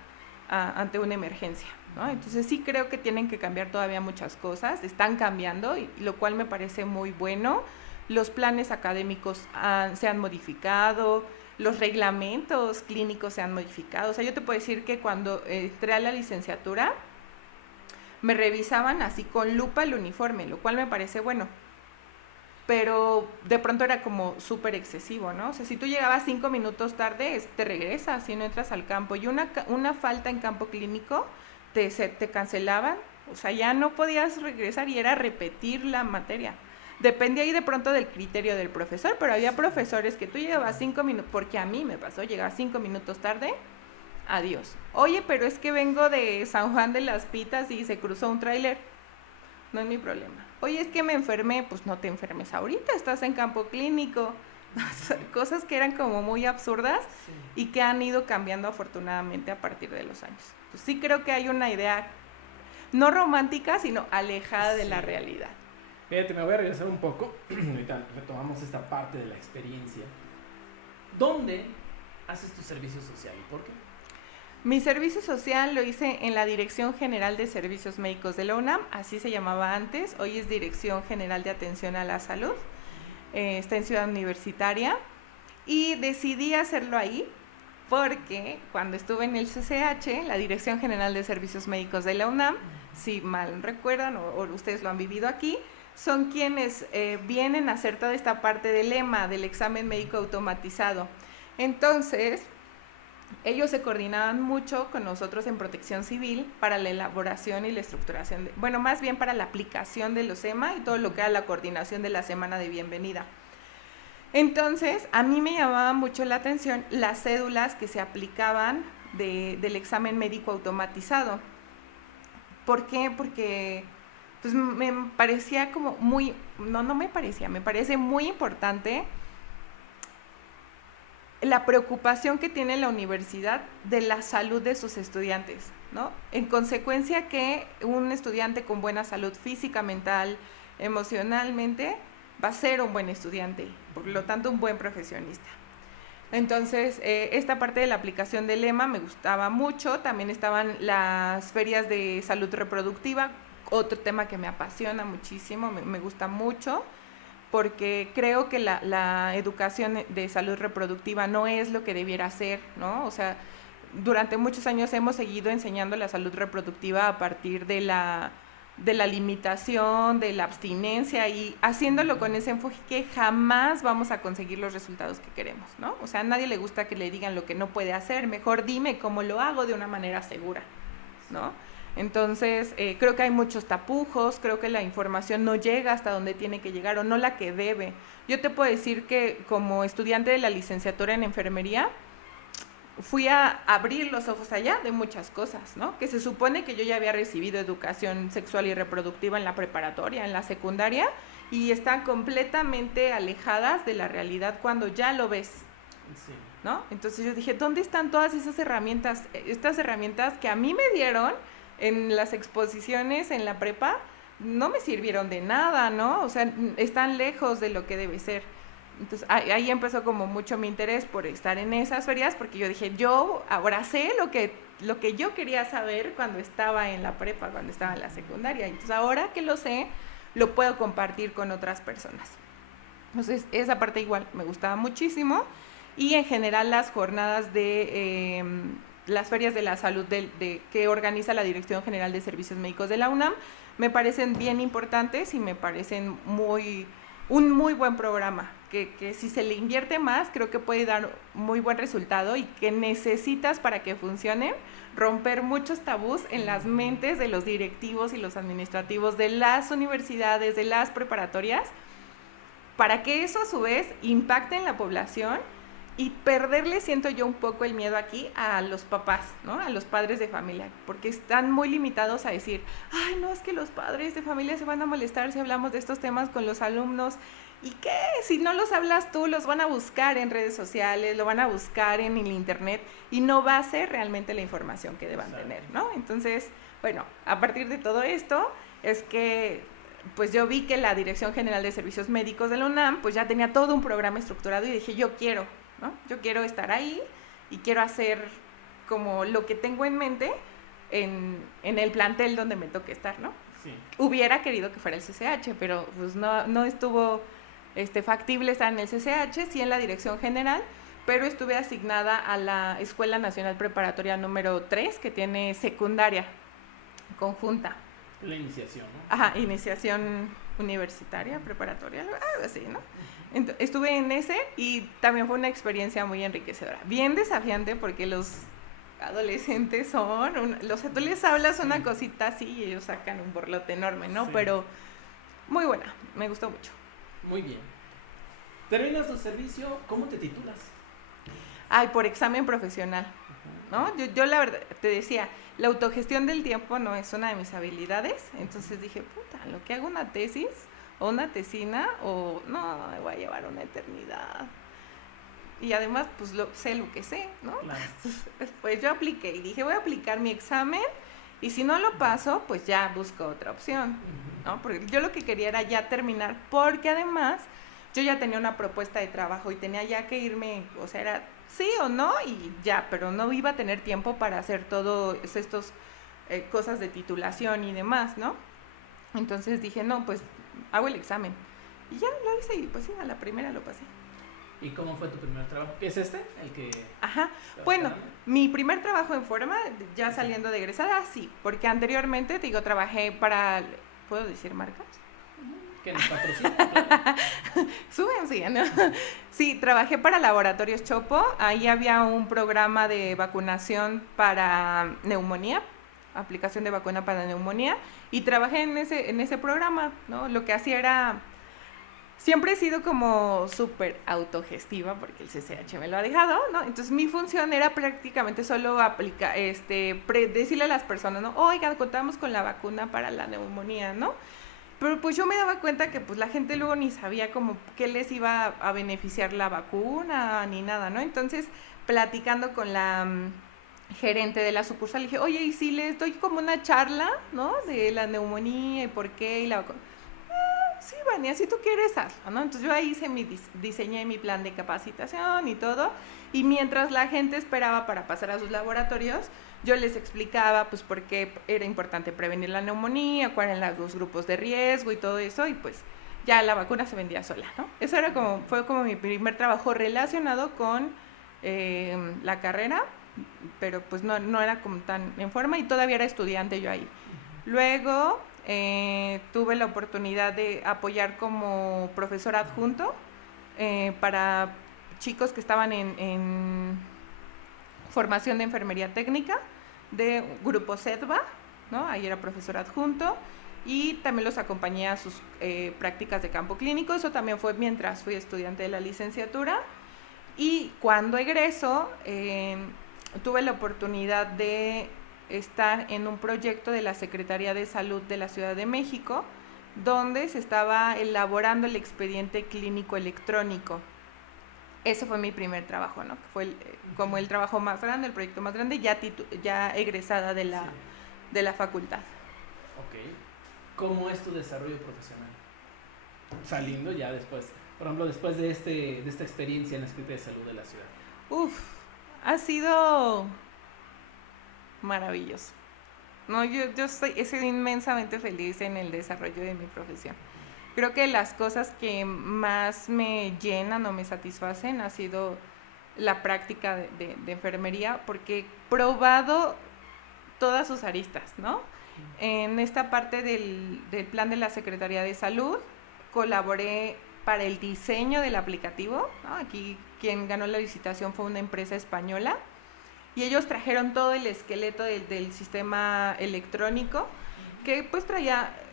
ante una emergencia, ¿no? Entonces sí creo que tienen que cambiar todavía muchas cosas, están cambiando, lo cual me parece muy bueno. Los planes académicos se han modificado, los reglamentos clínicos se han modificado. O sea, yo te puedo decir que cuando entré a la licenciatura, me revisaban así con lupa el uniforme, lo cual me parece bueno, pero de pronto era como súper excesivo, ¿no? O sea, si tú llegabas 5 minutos tarde, te regresas, si no entras al campo, y una falta en campo clínico te cancelaban, o sea, ya no podías regresar y era repetir la materia. Dependía ahí de pronto del criterio del profesor, pero había profesores que tú llegabas 5 minutos, porque a mí me pasó, llegaba 5 minutos tarde, adiós. Oye, pero es que vengo de San Juan de las Pitas y se cruzó un tráiler. No es mi problema. Oye, es que me enfermé. Pues no te enfermes ahorita, estás en campo clínico. Cosas que eran como muy absurdas, sí, y que han ido cambiando afortunadamente a partir de los años. Pues sí creo que hay una idea no romántica, sino alejada, sí, de la realidad. Fíjate, me voy a regresar un poco. Ahorita retomamos esta parte de la experiencia. ¿Dónde haces tu servicio social y por qué? Mi servicio social lo hice en la Dirección General de Servicios Médicos de la UNAM, así se llamaba antes, hoy es Dirección General de Atención a la Salud, está en Ciudad Universitaria, y decidí hacerlo ahí porque cuando estuve en el CCH, la Dirección General de Servicios Médicos de la UNAM, si mal recuerdan o ustedes lo han vivido aquí, son quienes vienen a hacer toda esta parte del EMA, del examen médico automatizado. Entonces, ellos se coordinaban mucho con nosotros en Protección Civil para la elaboración y la estructuración, más bien para la aplicación de los EMA y todo lo que era la coordinación de la semana de bienvenida. Entonces, a mí me llamaba mucho la atención las cédulas que se aplicaban del examen médico automatizado. ¿Por qué? Porque pues me parecía como muy, no me parecía, me parece muy importante la preocupación que tiene la universidad de la salud de sus estudiantes, ¿no? En consecuencia que un estudiante con buena salud física, mental, emocionalmente, va a ser un buen estudiante, por lo tanto un buen profesionista. Entonces, esta parte de la aplicación del lema me gustaba mucho. También estaban las ferias de salud reproductiva, otro tema que me apasiona muchísimo, me gusta mucho, porque creo que la educación de salud reproductiva no es lo que debiera ser, ¿no? O sea, durante muchos años hemos seguido enseñando la salud reproductiva a partir de la limitación, de la abstinencia, y haciéndolo con ese enfoque que jamás vamos a conseguir los resultados que queremos, ¿no? O sea, a nadie le gusta que le digan lo que no puede hacer, mejor dime cómo lo hago de una manera segura, ¿no? Entonces, creo que hay muchos tapujos, creo que la información no llega hasta donde tiene que llegar o no la que debe. Yo te puedo decir que como estudiante de la licenciatura en enfermería, fui a abrir los ojos allá de muchas cosas, ¿no? Que se supone que yo ya había recibido educación sexual y reproductiva en la preparatoria, en la secundaria, y están completamente alejadas de la realidad cuando ya lo ves, ¿no? Entonces yo dije, ¿dónde están todas esas herramientas? Estas herramientas que a mí me dieron en las exposiciones en la prepa, no me sirvieron de nada, ¿no? O sea, están lejos de lo que debe ser. Entonces ahí empezó como mucho mi interés por estar en esas ferias, porque yo dije, yo ahora sé lo que yo quería saber cuando estaba en la prepa, cuando estaba en la secundaria. Entonces ahora que lo sé, lo puedo compartir con otras personas. Entonces esa parte igual me gustaba muchísimo, y en general las jornadas de las ferias de la salud que organiza la Dirección General de Servicios Médicos de la UNAM me parecen bien importantes y me parecen un muy buen programa, que si se le invierte más, creo que puede dar muy buen resultado, y que necesitas, para que funcione, romper muchos tabús en las mentes de los directivos y los administrativos de las universidades, de las preparatorias, para que eso a su vez impacte en la población y perderle, siento yo, un poco el miedo aquí a los papás, ¿no? A los padres de familia, porque están muy limitados a decir, ay, no, es que los padres de familia se van a molestar si hablamos de estos temas con los alumnos. ¿Y qué? Si no los hablas tú, los van a buscar en redes sociales, lo van a buscar en el internet, y no va a ser realmente la información que deban tener, ¿no? Entonces, bueno, a partir de todo esto es que pues yo vi que la Dirección General de Servicios Médicos de la UNAM pues ya tenía todo un programa estructurado, y dije, yo quiero, ¿no? Yo quiero estar ahí y quiero hacer como lo que tengo en mente en el plantel donde me toque estar, ¿no? Sí. Hubiera querido que fuera el CCH, pero pues no estuvo factible estar en el CCH, sí en la Dirección General, pero estuve asignada a la Escuela Nacional Preparatoria número 3, que tiene secundaria conjunta. La iniciación, ¿no? Ajá, iniciación universitaria, preparatoria, algo así, ¿no? Entonces, estuve en ese, y también fue una experiencia muy enriquecedora. Bien desafiante, porque los adolescentes tú les hablas una cosita así y ellos sacan un borlote enorme, ¿no? Sí. Pero muy buena, me gustó mucho. Muy bien. Terminas tu servicio, ¿cómo te titulas? Ay, por examen profesional, ¿no? Yo la verdad te decía, la autogestión del tiempo no es una de mis habilidades, entonces dije, puta, lo que hago una tesis o una tesina, o no, me voy a llevar una eternidad. Y además, pues sé lo que sé, ¿no? Claro. Pues yo apliqué y dije, voy a aplicar mi examen, y si no lo paso, pues ya busco otra opción, ¿no? Porque yo lo que quería era ya terminar, porque además yo ya tenía una propuesta de trabajo y tenía ya que irme, o sea, era sí o no y ya, pero no iba a tener tiempo para hacer todas estas cosas de titulación y demás, ¿no? Entonces dije, no, pues hago el examen. Y ya lo hice, y pues sí, a la primera lo pasé. ¿Y cómo fue tu primer trabajo? ¿Es este? El que... Ajá, bueno, mi primer trabajo en forma, ya saliendo de egresada, sí, porque anteriormente, te digo, trabajé para, ¿puedo decir marcas? ¿Que nos patrocina? Suben, sí, ¿no? Sí, trabajé para Laboratorios Chopo, ahí había un programa de vacunación para neumonía, aplicación de vacuna para neumonía, y trabajé en ese programa, ¿no? Lo que hacía era siempre he sido como súper autogestiva porque el CCH me lo ha dejado, ¿no? Entonces mi función era prácticamente solo decirle a las personas, ¿no? Oigan, contamos con la vacuna para la neumonía, ¿no? Pero pues yo me daba cuenta que pues la gente luego ni sabía como qué les iba a beneficiar la vacuna ni nada, ¿no? Entonces, platicando con la gerente de la sucursal, le dije, oye, ¿y si les doy como una charla, ¿no? De la neumonía y por qué y la vacuna? Sí, Vania, si tú quieres hazlo, ¿no? Entonces yo ahí diseñé mi plan de capacitación y todo, y mientras la gente esperaba para pasar a sus laboratorios, yo les explicaba pues por qué era importante prevenir la neumonía, cuáles eran los grupos de riesgo y todo eso, y pues ya la vacuna se vendía sola, ¿no? Eso fue como mi primer trabajo relacionado con la carrera, pero pues no era como tan en forma y todavía era estudiante yo ahí. Luego tuve la oportunidad de apoyar como profesor adjunto para chicos que estaban en formación de enfermería técnica de grupo SEDVA, ¿no? Ahí era profesor adjunto y también los acompañé a sus prácticas de campo clínico. Eso también fue mientras fui estudiante de la licenciatura. Y cuando egreso, tuve la oportunidad de estar en un proyecto de la Secretaría de Salud de la Ciudad de México, donde se estaba elaborando el expediente clínico electrónico. Ese fue mi primer trabajo, ¿no? Fue como el trabajo más grande, el proyecto más grande, ya egresada de la facultad. Ok. ¿Cómo es tu desarrollo profesional? Saliendo ya después, por ejemplo, después de esta experiencia en la Secretaría de Salud de la ciudad. Ha sido maravilloso. No, he sido inmensamente feliz en el desarrollo de mi profesión. Creo que las cosas que más me llenan o me satisfacen ha sido la práctica de enfermería, porque he probado todas sus aristas, ¿no? En esta parte del plan de la Secretaría de Salud colaboré para el diseño del aplicativo, ¿no? Aquí quien ganó la licitación fue una empresa española y ellos trajeron todo el esqueleto del sistema electrónico que pues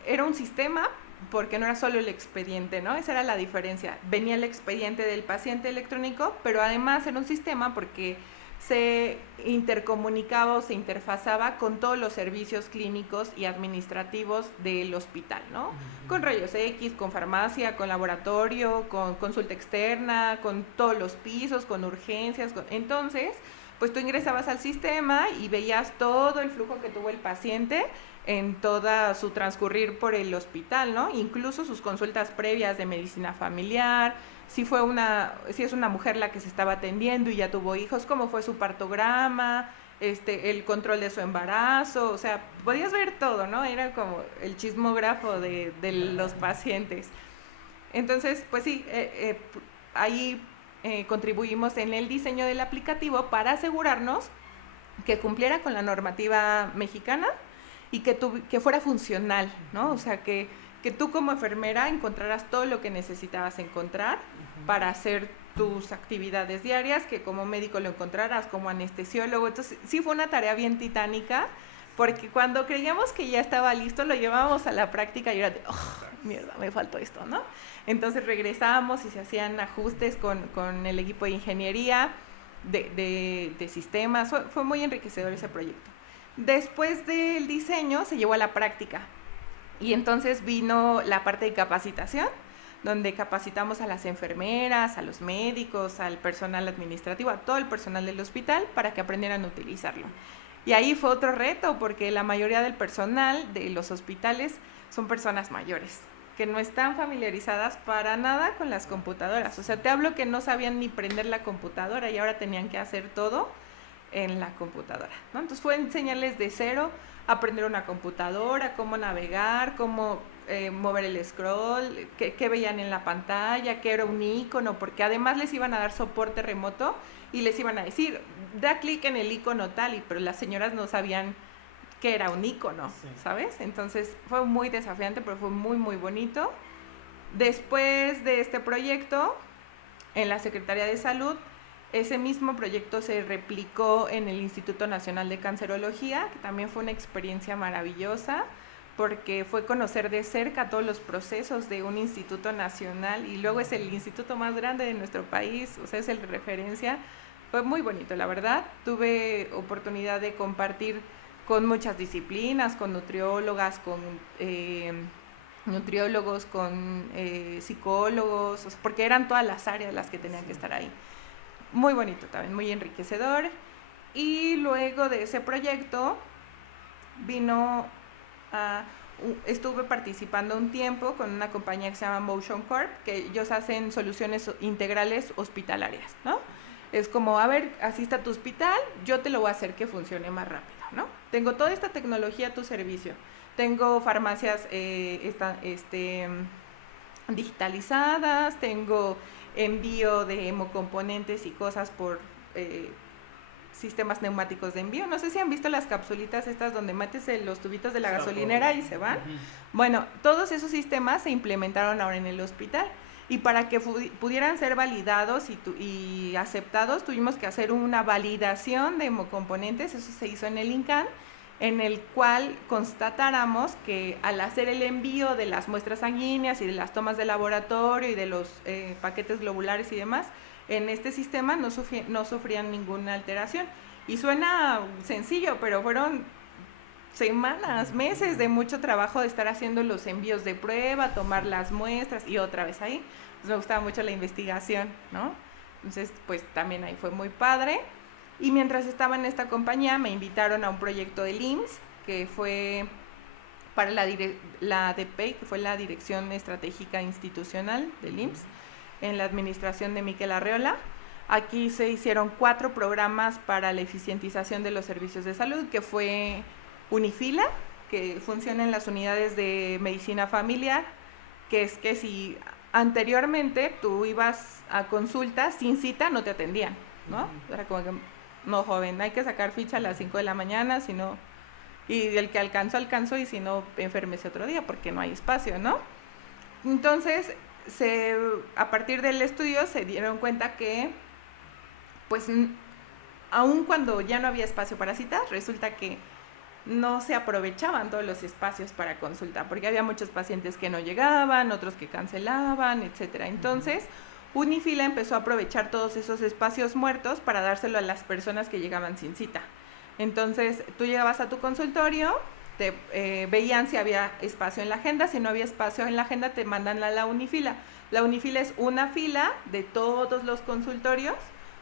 era un sistema porque no era solo el expediente, ¿no? Esa era la diferencia. Venía el expediente del paciente electrónico, pero además era un sistema porque se intercomunicaba o se interfazaba con todos los servicios clínicos y administrativos del hospital, ¿no? Con rayos X, con farmacia, con laboratorio, con consulta externa, con todos los pisos, con urgencias. Entonces, pues tú ingresabas al sistema y veías todo el flujo que tuvo el paciente en toda su transcurrir por el hospital, ¿no? Incluso sus consultas previas de medicina familiar, si es una mujer la que se estaba atendiendo y ya tuvo hijos, cómo fue su partograma, el control de su embarazo, o sea, podías ver todo, ¿no? Era como el chismógrafo de los pacientes. Entonces, pues sí, ahí contribuimos en el diseño del aplicativo para asegurarnos que cumpliera con la normativa mexicana y que fuera funcional, ¿no? O sea, que tú como enfermera encontraras todo lo que necesitabas encontrar para hacer tus actividades diarias, que como médico lo encontraras, como anestesiólogo. Entonces, sí fue una tarea bien titánica, porque cuando creíamos que ya estaba listo, lo llevábamos a la práctica y era de, mierda, me faltó esto, ¿no? Entonces regresábamos y se hacían ajustes con el equipo de ingeniería, de sistemas. Fue muy enriquecedor ese proyecto. Después del diseño se llevó a la práctica y entonces vino la parte de capacitación, donde capacitamos a las enfermeras, a los médicos, al personal administrativo, a todo el personal del hospital para que aprendieran a utilizarlo. Y ahí fue otro reto, porque la mayoría del personal de los hospitales son personas mayores, que no están familiarizadas para nada con las computadoras. O sea, te hablo que no sabían ni prender la computadora y ahora tenían que hacer todo en la computadora, ¿no? Entonces fue enseñarles de cero, aprender una computadora, cómo navegar, cómo mover el scroll, qué veían en la pantalla, qué era un icono, porque además les iban a dar soporte remoto y les iban a decir, da clic en el icono tal, pero las señoras no sabían qué era un icono, sí, ¿sabes? Entonces fue muy desafiante, pero fue muy, muy bonito. Después de este proyecto, en la Secretaría de Salud, ese mismo proyecto se replicó en el Instituto Nacional de Cancerología, que también fue una experiencia maravillosa, porque fue conocer de cerca todos los procesos de un instituto nacional y luego es el instituto más grande de nuestro país, o sea, es el de referencia. Fue muy bonito, la verdad. Tuve oportunidad de compartir con muchas disciplinas, con nutriólogas, con nutriólogos, con psicólogos, o sea, porque eran todas las áreas las que tenían que estar ahí. Muy bonito también, muy enriquecedor. Y luego de ese proyecto estuve participando un tiempo con una compañía que se llama Motion Corp, que ellos hacen soluciones integrales hospitalarias, ¿no? Es como, a ver, asiste a tu hospital, yo te lo voy a hacer que funcione más rápido, ¿no? Tengo toda esta tecnología a tu servicio. Tengo farmacias digitalizadas, tengo envío de hemocomponentes y cosas por sistemas neumáticos de envío. No sé si han visto las capsulitas estas donde metes los tubitos de la gasolinera y se van. Bueno, todos esos sistemas se implementaron ahora en el hospital y para que pudieran ser validados y aceptados tuvimos que hacer una validación de hemocomponentes. Eso se hizo en el INCAN, en el cual constatáramos que al hacer el envío de las muestras sanguíneas y de las tomas de laboratorio y de los paquetes globulares y demás, en este sistema no sufrían ninguna alteración. Y suena sencillo, pero fueron semanas, meses de mucho trabajo de estar haciendo los envíos de prueba, tomar las muestras y otra vez ahí. Pues me gustaba mucho la investigación, ¿no? Entonces, pues también ahí fue muy padre. Y mientras estaba en esta compañía me invitaron a un proyecto del IMSS, que fue para la DPEI, que fue la Dirección Estratégica Institucional del IMSS, en la administración de Miquel Arreola. Aquí se hicieron 4 programas para la eficientización de los servicios de salud, que fue Unifila, que funciona en las unidades de medicina familiar, que es que si anteriormente tú ibas a consulta sin cita no te atendían, ¿no? Era como que, no, joven, hay que sacar ficha a las 5 de la mañana, si no, y el que alcanzó, y si no, enférmese otro día, porque no hay espacio, ¿no? Entonces, a partir del estudio se dieron cuenta que, pues, aun cuando ya no había espacio para citas, resulta que no se aprovechaban todos los espacios para consulta, porque había muchos pacientes que no llegaban, otros que cancelaban, etcétera. Entonces, Unifila empezó a aprovechar todos esos espacios muertos para dárselo a las personas que llegaban sin cita. Entonces, tú llegabas a tu consultorio, veían si había espacio en la agenda, si no había espacio en la agenda te mandan a la Unifila. La Unifila es una fila de todos los consultorios,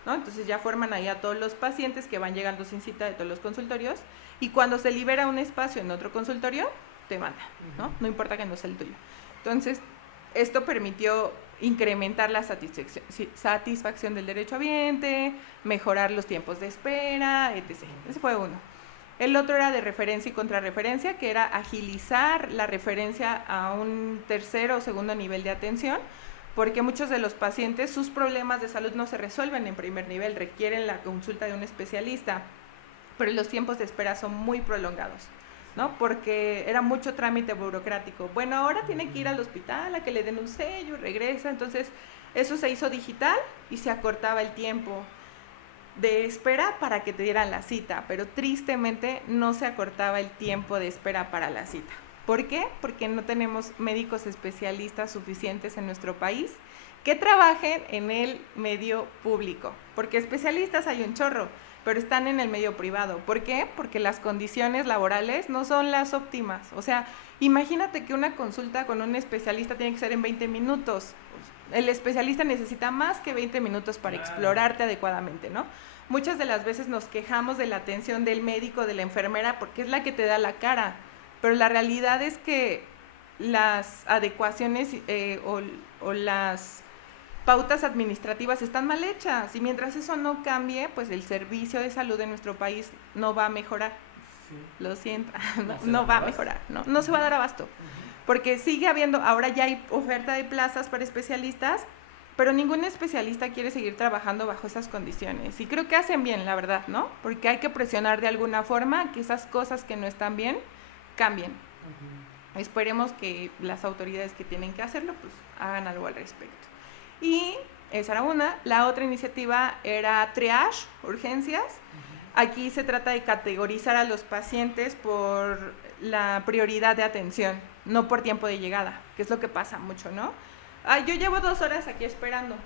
¿no? Entonces ya forman ahí a todos los pacientes que van llegando sin cita de todos los consultorios y cuando se libera un espacio en otro consultorio, te mandan, ¿no? No importa que no sea el tuyo. Entonces, esto permitió incrementar la satisfacción del derechohabiente, mejorar los tiempos de espera, etc. Ese fue uno. El otro era de referencia y contrarreferencia, que era agilizar la referencia a un tercero o segundo nivel de atención, porque muchos de los pacientes, sus problemas de salud no se resuelven en primer nivel, requieren la consulta de un especialista, pero los tiempos de espera son muy prolongados, ¿no? Porque era mucho trámite burocrático. Bueno, ahora tiene que ir al hospital a que le den un sello, regresa, entonces eso se hizo digital y se acortaba el tiempo de espera para que te dieran la cita, pero tristemente no se acortaba el tiempo de espera para la cita. ¿Por qué? Porque no tenemos médicos especialistas suficientes en nuestro país que trabajen en el medio público, porque especialistas hay un chorro, pero están en el medio privado. ¿Por qué? Porque las condiciones laborales no son las óptimas. O sea, imagínate que una consulta con un especialista tiene que ser en 20 minutos. El especialista necesita más que 20 minutos para explorarte adecuadamente, ¿no? Muchas de las veces nos quejamos de la atención del médico, de la enfermera, porque es la que te da la cara. Pero la realidad es que las adecuaciones o las pautas administrativas están mal hechas y mientras eso no cambie, pues el servicio de salud de nuestro país no va a mejorar. Sí. Lo siento, no va a mejorar, no se va a dar abasto. Porque sigue habiendo, ahora ya hay oferta de plazas para especialistas, pero ningún especialista quiere seguir trabajando bajo esas condiciones. Y creo que hacen bien, la verdad, ¿no? Porque hay que presionar de alguna forma que esas cosas que no están bien cambien. Esperemos que las autoridades que tienen que hacerlo, pues hagan algo al respecto. Y esa era una. La otra iniciativa era triage, urgencias. Aquí se trata de categorizar a los pacientes por la prioridad de atención, no por tiempo de llegada, que es lo que pasa mucho, ¿no? Yo llevo 2 horas aquí esperando,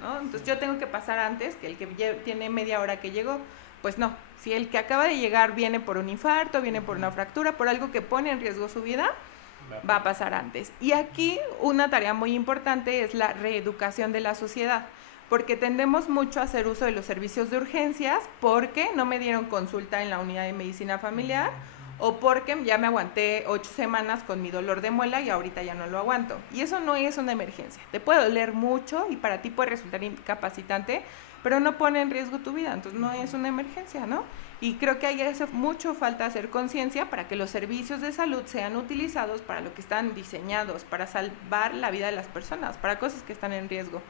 ¿no? Entonces yo tengo que pasar antes que el que tiene media hora que llegó. Pues no, si el que acaba de llegar viene por un infarto, viene por una fractura, por algo que pone en riesgo su vida, va a pasar antes. Y aquí una tarea muy importante es la reeducación de la sociedad, porque tendemos mucho a hacer uso de los servicios de urgencias porque no me dieron consulta en la unidad de medicina familiar o porque ya me aguanté 8 semanas con mi dolor de muela y ahorita ya no lo aguanto. Y eso no es una emergencia. Te puede doler mucho y para ti puede resultar incapacitante, pero no pone en riesgo tu vida, entonces no es una emergencia, ¿no? Y creo que ahí hace mucho falta hacer conciencia para que los servicios de salud sean utilizados para lo que están diseñados, para salvar la vida de las personas, para cosas que están en riesgo.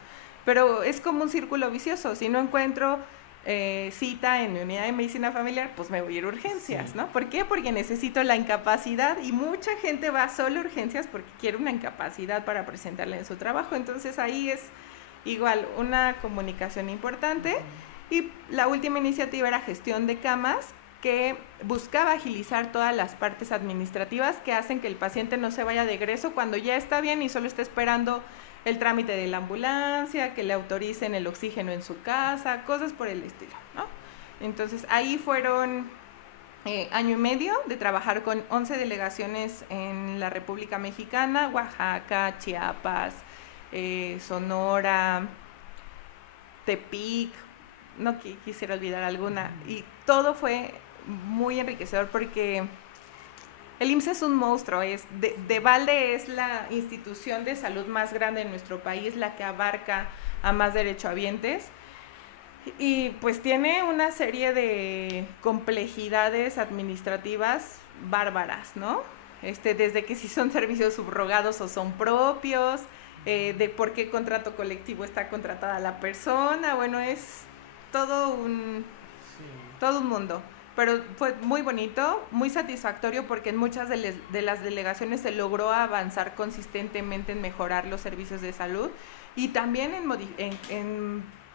Pero es como un círculo vicioso. Si no encuentro cita en mi unidad de medicina familiar, pues me voy a ir a urgencias, ¿no? ¿Por qué? Porque necesito la incapacidad y mucha gente va solo a urgencias porque quiere una incapacidad para presentarla en su trabajo. Entonces ahí es igual una comunicación importante. Y la última iniciativa era gestión de camas, que buscaba agilizar todas las partes administrativas que hacen que el paciente no se vaya de egreso cuando ya está bien y solo está esperando el trámite de la ambulancia, que le autoricen el oxígeno en su casa, cosas por el estilo, ¿no? Entonces ahí fueron año y medio de trabajar con 11 delegaciones en la República Mexicana, Oaxaca, Chiapas, Sonora, Tepic, no quisiera olvidar alguna, y todo fue muy enriquecedor porque el IMSS es un monstruo, de balde es la institución de salud más grande en nuestro país, la que abarca a más derechohabientes, y pues tiene una serie de complejidades administrativas bárbaras, ¿no? Desde que si son servicios subrogados o son propios, de por qué contrato colectivo está contratada la persona, bueno, es todo un mundo. Pero fue muy bonito, muy satisfactorio porque en muchas de las delegaciones se logró avanzar consistentemente en mejorar los servicios de salud y también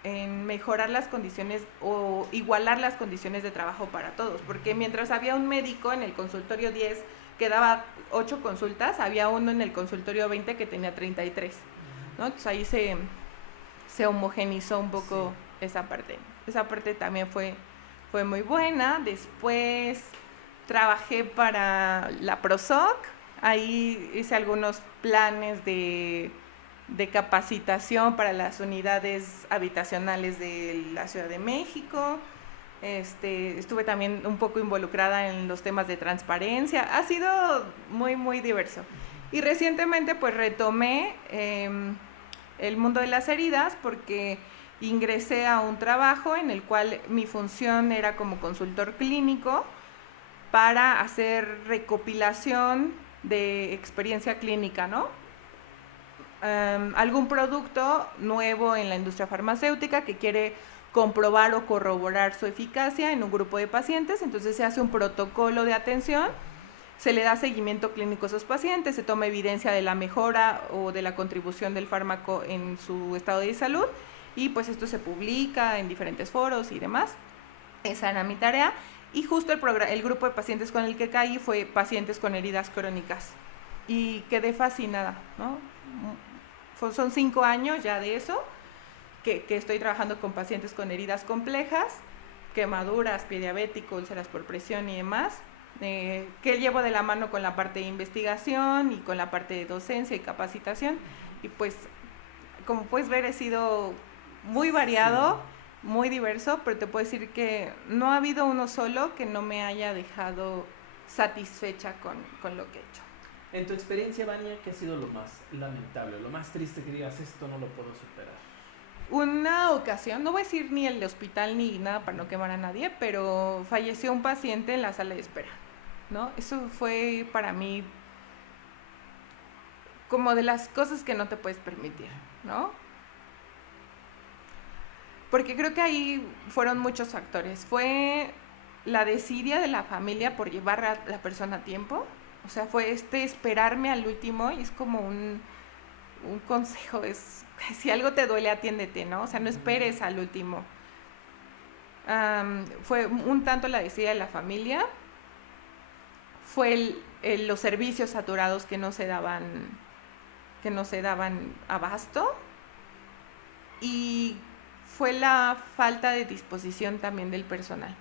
en mejorar las condiciones o igualar las condiciones de trabajo para todos. Porque mientras había un médico en el consultorio 10 que daba 8 consultas, había uno en el consultorio 20 que tenía 33, ¿no? Entonces ahí se homogenizó un poco esa parte. Esa parte también fue muy buena. Después trabajé para la PROSOC, ahí hice algunos planes de capacitación para las unidades habitacionales de la Ciudad de México. Estuve también un poco involucrada en los temas de transparencia. Ha sido muy, muy diverso. Y recientemente pues retomé el mundo de las heridas porque ingresé a un trabajo en el cual mi función era como consultor clínico para hacer recopilación de experiencia clínica, ¿no? Algún producto nuevo en la industria farmacéutica que quiere comprobar o corroborar su eficacia en un grupo de pacientes, entonces se hace un protocolo de atención, se le da seguimiento clínico a esos pacientes, se toma evidencia de la mejora o de la contribución del fármaco en su estado de salud y pues esto se publica en diferentes foros y demás. Esa era mi tarea y justo el grupo de pacientes con el que caí fue pacientes con heridas crónicas y quedé fascinada, ¿no? Son 5 años ya de eso que estoy trabajando con pacientes con heridas complejas, quemaduras, pie diabético, úlceras por presión y demás, que llevo de la mano con la parte de investigación y con la parte de docencia y capacitación y pues como puedes ver he sido muy variado, muy diverso, pero te puedo decir que no ha habido uno solo que no me haya dejado satisfecha con lo que he hecho. En tu experiencia, Vania, ¿qué ha sido lo más lamentable, lo más triste que digas, esto no lo puedo superar? Una ocasión, no voy a decir ni el hospital ni nada para no quemar a nadie, pero falleció un paciente en la sala de espera, ¿no? Eso fue para mí como de las cosas que no te puedes permitir, ¿no? Porque creo que ahí fueron muchos factores. Fue la desidia de la familia por llevar a la persona a tiempo. O sea, fue esperarme al último y es como un consejo, es si algo te duele, atiéndete, ¿no? O sea, no esperes al último. Fue un tanto la desidia de la familia. fue los servicios saturados que no se daban abasto, y fue la falta de disposición también del personal.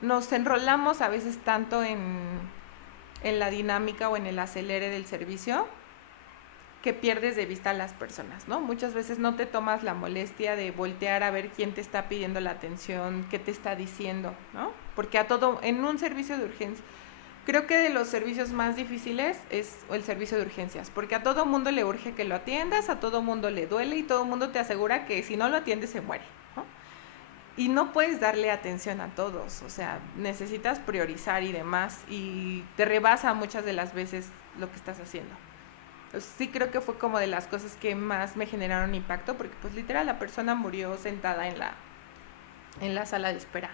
Nos enrolamos a veces tanto en la dinámica o en el acelere del servicio que pierdes de vista a las personas, ¿no? Muchas veces no te tomas la molestia de voltear a ver quién te está pidiendo la atención, qué te está diciendo, ¿no? Porque en un servicio de urgencia, creo que de los servicios más difíciles es el servicio de urgencias, porque a todo mundo le urge que lo atiendas, a todo mundo le duele y todo mundo te asegura que si no lo atiendes se muere, ¿no? Y no puedes darle atención a todos, o sea, necesitas priorizar y demás, y te rebasa muchas de las veces lo que estás haciendo. Entonces, sí creo que fue como de las cosas que más me generaron impacto, porque pues literal la persona murió sentada en la sala de espera,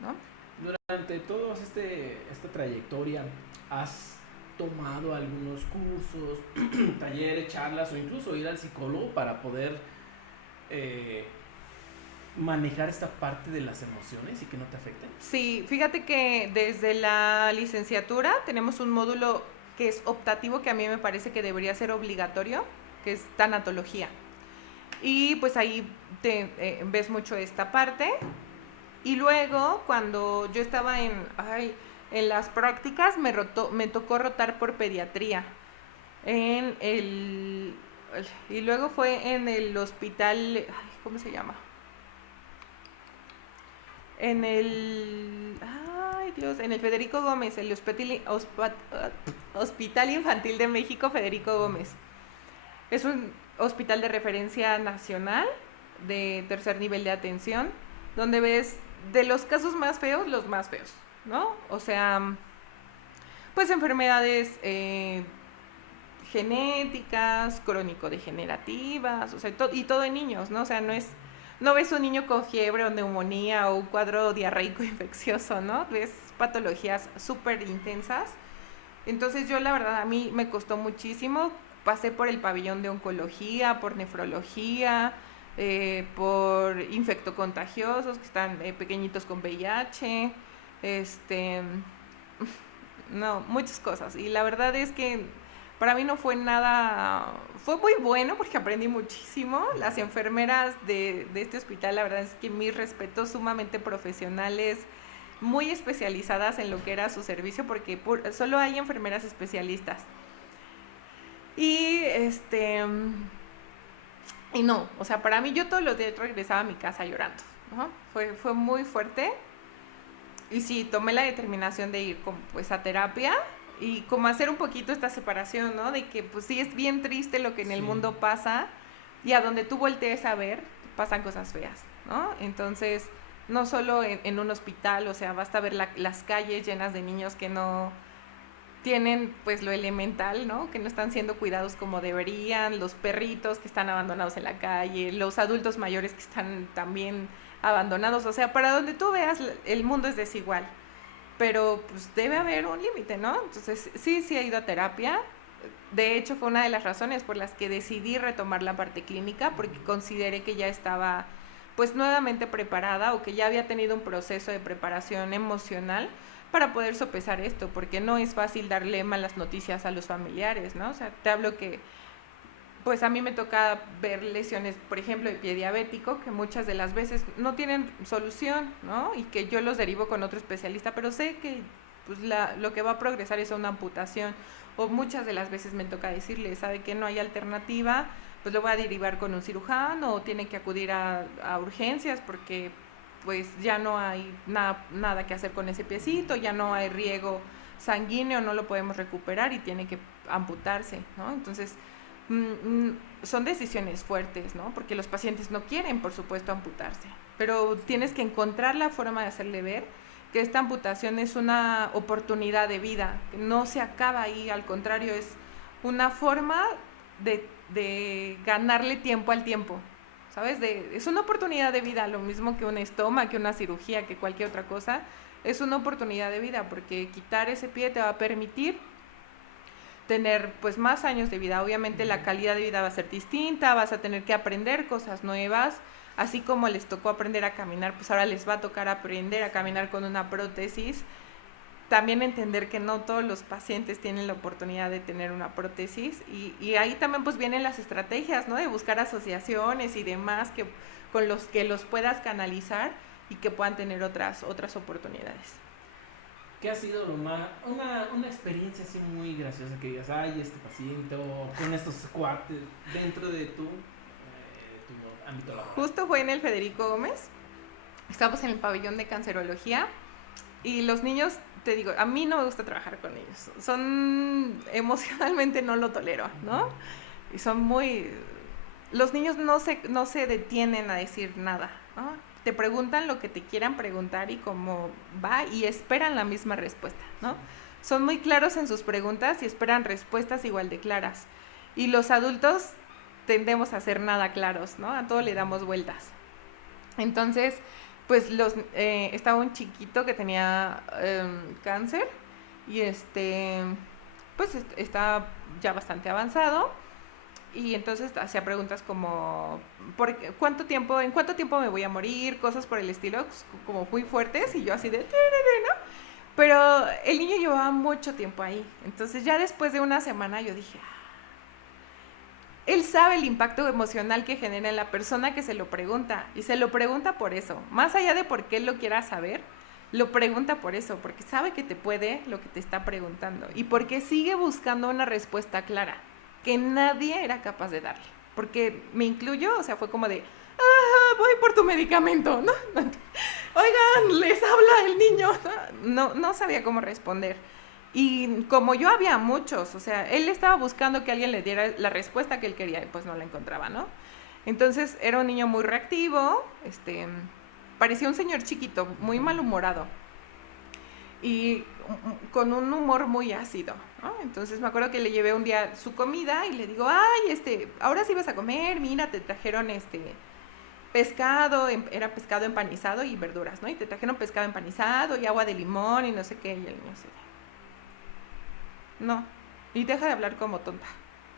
¿no? Durante toda esta trayectoria, ¿has tomado algunos cursos, talleres, charlas o incluso ir al psicólogo para poder manejar esta parte de las emociones y que no te afecten? Sí, fíjate que desde la licenciatura tenemos un módulo que es optativo, que a mí me parece que debería ser obligatorio, que es tanatología. Y pues ahí ves mucho esta parte. Y luego, cuando yo estaba en las prácticas, me tocó rotar por pediatría. Y luego fue en el hospital, ¿cómo se llama? En el Federico Gómez, el Hospital Infantil de México Federico Gómez. Es un hospital de referencia nacional de tercer nivel de atención, donde ves de los casos más feos, los más feos, ¿no? O sea, pues enfermedades genéticas, crónico-degenerativas, o sea, y todo en niños, ¿no? O sea, no ves un niño con fiebre o neumonía o un cuadro diarreico infeccioso, ¿no? Ves patologías súper intensas. Entonces yo, la verdad, a mí me costó muchísimo. Pasé por el pabellón de oncología, por nefrología, por infectocontagiosos, que están pequeñitos con VIH, no, muchas cosas. Y la verdad es que para mí no fue nada, fue muy bueno porque aprendí muchísimo. Las enfermeras de este hospital, la verdad es que mis respetos, sumamente profesionales, muy especializadas en lo que era su servicio, porque solo hay enfermeras especialistas. Y no, o sea, para mí, yo todos los días regresaba a mi casa llorando, ¿no? Fue muy fuerte. Y sí, tomé la determinación de ir pues a terapia y como hacer un poquito esta separación, ¿no? De que pues sí es bien triste lo que en el mundo pasa, y a donde tú voltees a ver, pasan cosas feas, ¿no? Entonces, no solo en un hospital, o sea, basta ver las calles llenas de niños que no tienen pues lo elemental, ¿no? Que no están siendo cuidados como deberían, los perritos que están abandonados en la calle, los adultos mayores que están también abandonados, o sea, para donde tú veas el mundo es desigual, pero pues debe haber un límite, ¿no? Entonces sí he ido a terapia. De hecho fue una de las razones por las que decidí retomar la parte clínica, porque consideré que ya estaba pues nuevamente preparada, o que ya había tenido un proceso de preparación emocional para poder sopesar esto, porque no es fácil darle malas noticias a los familiares, ¿no? O sea, te hablo que pues a mí me toca ver lesiones, por ejemplo, de pie diabético, que muchas de las veces no tienen solución, ¿no? Y que yo los derivo con otro especialista, pero sé que pues lo que va a progresar es una amputación. O muchas de las veces me toca decirle, sabe que no hay alternativa, pues lo voy a derivar con un cirujano, o tiene que acudir a urgencias porque pues ya no hay nada que hacer con ese piecito, ya no hay riego sanguíneo, no lo podemos recuperar y tiene que amputarse, ¿no? Entonces son decisiones fuertes, ¿no? Porque los pacientes no quieren, por supuesto, amputarse, pero tienes que encontrar la forma de hacerle ver que esta amputación es una oportunidad de vida, que no se acaba ahí, al contrario, es una forma de ganarle tiempo al tiempo, ¿sabes? Es una oportunidad de vida, lo mismo que un estoma, que una cirugía, que cualquier otra cosa, es una oportunidad de vida, porque quitar ese pie te va a permitir tener pues más años de vida. Obviamente la calidad de vida va a ser distinta, vas a tener que aprender cosas nuevas, así como les tocó aprender a caminar, pues ahora les va a tocar aprender a caminar con una prótesis. también entender que no todos los pacientes tienen la oportunidad de tener una prótesis y ahí también pues vienen las estrategias, ¿no? De buscar asociaciones y demás con los que los puedas canalizar y que puedan tener otras oportunidades. ¿Qué ha sido lo más, una experiencia así muy graciosa que digas, ay, este paciente o con estos cuates dentro de tu ámbito laboral? Justo fue en el Federico Gómez, estábamos en el pabellón de cancerología y los niños, te digo, a mí no me gusta trabajar con ellos, emocionalmente no lo tolero, ¿no? Y son los niños no se detienen a decir nada, ¿no? Te preguntan lo que te quieran preguntar y cómo va y esperan la misma respuesta, ¿no? Son muy claros en sus preguntas y esperan respuestas igual de claras. Y los adultos tendemos a ser nada claros, ¿no? A todo le damos vueltas. Entonces, pues estaba un chiquito que tenía cáncer y pues está ya bastante avanzado. Y entonces hacía preguntas como, ¿en cuánto tiempo me voy a morir? Cosas por el estilo, como muy fuertes, y yo así de, ¿no? Pero el niño llevaba mucho tiempo ahí. Entonces ya después de una semana yo dije, él sabe el impacto emocional que genera en la persona que se lo pregunta, y se lo pregunta por eso. Más allá de por qué él lo quiera saber, lo pregunta por eso, porque sabe que te puede lo que te está preguntando, y porque sigue buscando una respuesta clara que nadie era capaz de darle, porque me incluyo, o sea, fue como de, voy por tu medicamento, ¿no? Oigan, les habla el niño, no sabía cómo responder, y como yo había muchos, o sea, él estaba buscando que alguien le diera la respuesta que él quería, y pues no la encontraba, ¿no? Entonces, era un niño muy reactivo, parecía un señor chiquito, muy malhumorado, y con un humor muy ácido, ¿no? Entonces me acuerdo que le llevé un día su comida y le digo, ay, ahora sí vas a comer, mira, te trajeron pescado, era pescado empanizado y verduras, ¿no? Y te trajeron pescado empanizado y agua de limón y no sé qué, y el niño así, no, y deja de hablar como tonta,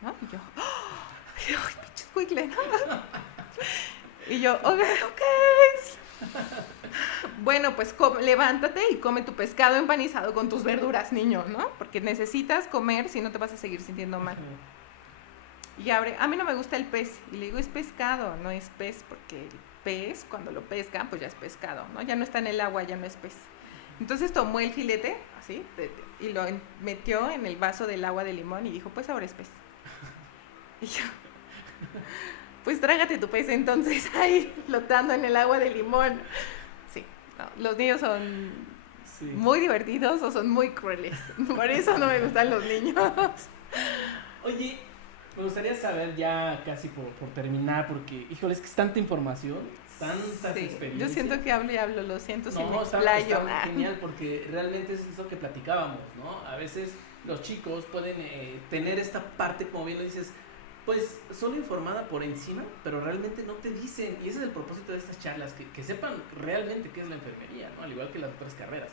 ¿no? Y yo, ¡ay, pinche escuincle! Y yo, ok. Bueno, pues levántate y come tu pescado empanizado con tus verduras, niño, ¿no? Porque necesitas comer, si no te vas a seguir sintiendo mal. Y a mí no me gusta el pez. Y le digo, es pescado, no es pez, porque el pez, cuando lo pescan, pues ya es pescado, ¿no? Ya no está en el agua, ya no es pez. Entonces tomó el filete, así, y lo metió en el vaso del agua de limón y dijo, pues ahora es pez. Y yo, pues trágate tu pez entonces ahí, flotando en el agua de limón. Sí, no, los niños son muy divertidos o son muy crueles. Por eso no me gustan los niños. Oye, me gustaría saber ya casi por terminar, porque, híjole, es que es tanta información, tantas experiencias. Yo siento que hablo y hablo, lo siento si me explayo. Está genial, porque realmente es eso que platicábamos, ¿no? A veces los chicos pueden tener esta parte, como bien lo dices, pues solo informada por encima, pero realmente no te dicen, y ese es el propósito de estas charlas, que sepan realmente qué es la enfermería, ¿no? Al igual que las otras carreras,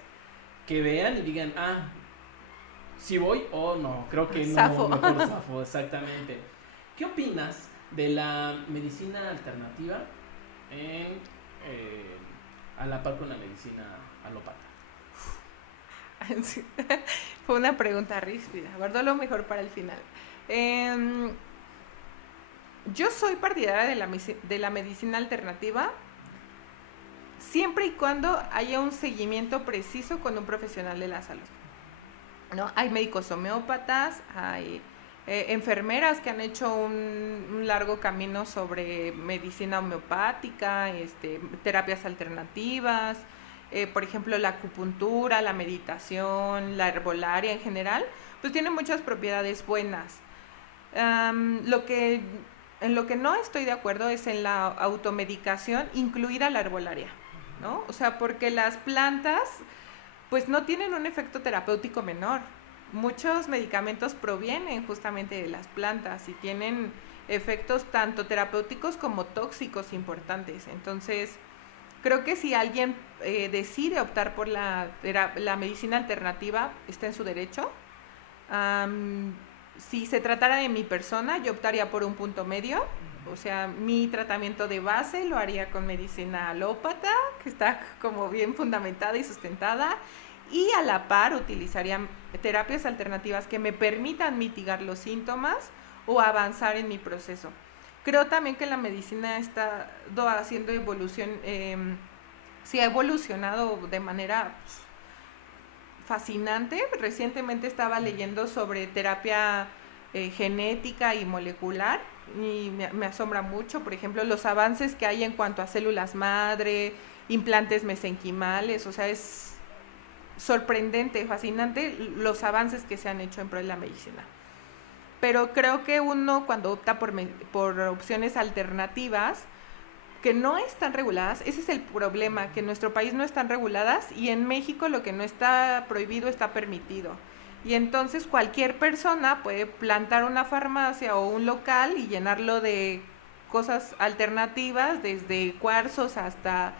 que vean y digan, si voy o no, creo que no, zafo. Mejor zafo, exactamente. ¿Qué opinas de la medicina alternativa a la par con la medicina alópata? Sí. Fue una pregunta ríspida, guardo lo mejor para el final. Yo soy partidaria de la medicina alternativa siempre y cuando haya un seguimiento preciso con un profesional de la salud, ¿no? Hay médicos homeópatas, hay enfermeras que han hecho un largo camino sobre medicina homeopática, terapias alternativas, por ejemplo la acupuntura, la meditación, la herbolaria en general, pues tiene muchas propiedades buenas. En lo que no estoy de acuerdo es en la automedicación, incluida la herbolaria, ¿no? O sea, porque las plantas pues no tienen un efecto terapéutico menor. Muchos medicamentos provienen justamente de las plantas y tienen efectos tanto terapéuticos como tóxicos importantes. Entonces, creo que si alguien decide optar por la medicina alternativa, está en su derecho. Si se tratara de mi persona, yo optaría por un punto medio. O sea, mi tratamiento de base lo haría con medicina alópata, que está como bien fundamentada y sustentada. y a la par utilizaría terapias alternativas que me permitan mitigar los síntomas o avanzar en mi proceso. Creo también que la medicina está haciendo evolución, sí ha evolucionado de manera fascinante. Recientemente estaba leyendo sobre terapia genética y molecular y me asombra mucho, por ejemplo, los avances que hay en cuanto a células madre, implantes mesenquimales, o sea, es sorprendente, fascinante los avances que se han hecho en pro de la medicina. Pero creo que uno cuando opta por opciones alternativas que no están reguladas, ese es el problema, que en nuestro país no están reguladas y en México lo que no está prohibido está permitido. Y entonces cualquier persona puede plantar una farmacia o un local y llenarlo de cosas alternativas, desde cuarzos hasta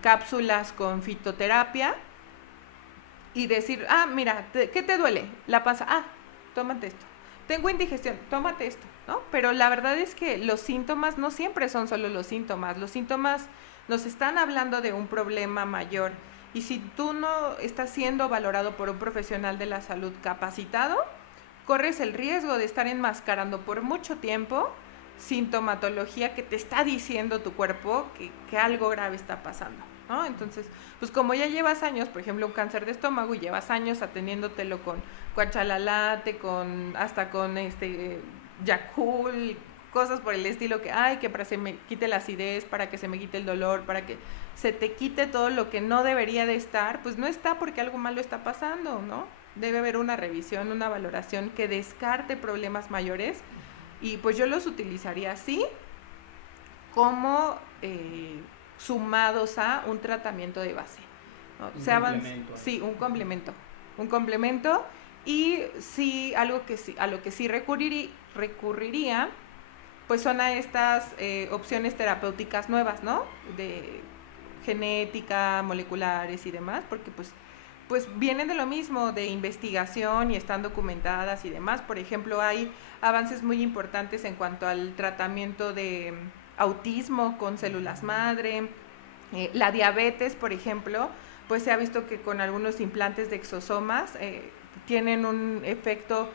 cápsulas con fitoterapia, y decir, mira, ¿qué te duele? La panza, tómate esto. Tengo indigestión, tómate esto, ¿no? Pero la verdad es que los síntomas no siempre son solo los síntomas nos están hablando de un problema mayor. Y si tú no estás siendo valorado por un profesional de la salud capacitado, corres el riesgo de estar enmascarando por mucho tiempo sintomatología que te está diciendo tu cuerpo que algo grave está pasando, ¿no? Entonces, pues como ya llevas años, por ejemplo, un cáncer de estómago, y llevas años atendiéndotelo con cuachalalate, hasta con Yakult, cosas por el estilo, que para que se me quite la acidez, para que se me quite el dolor, para que se te quite todo lo que no debería de estar, pues no está porque algo malo está pasando, ¿no? Debe haber una revisión, una valoración que descarte problemas mayores, y pues yo los utilizaría así, como sumados a un tratamiento de base, ¿no? Sí, un complemento, y sí, a lo que sí recurriría, pues son a estas opciones terapéuticas nuevas, ¿no? De genética, moleculares y demás, porque pues vienen de lo mismo, de investigación y están documentadas y demás. Por ejemplo, hay avances muy importantes en cuanto al tratamiento de autismo con células madre, la diabetes, por ejemplo, pues se ha visto que con algunos implantes de exosomas tienen un efecto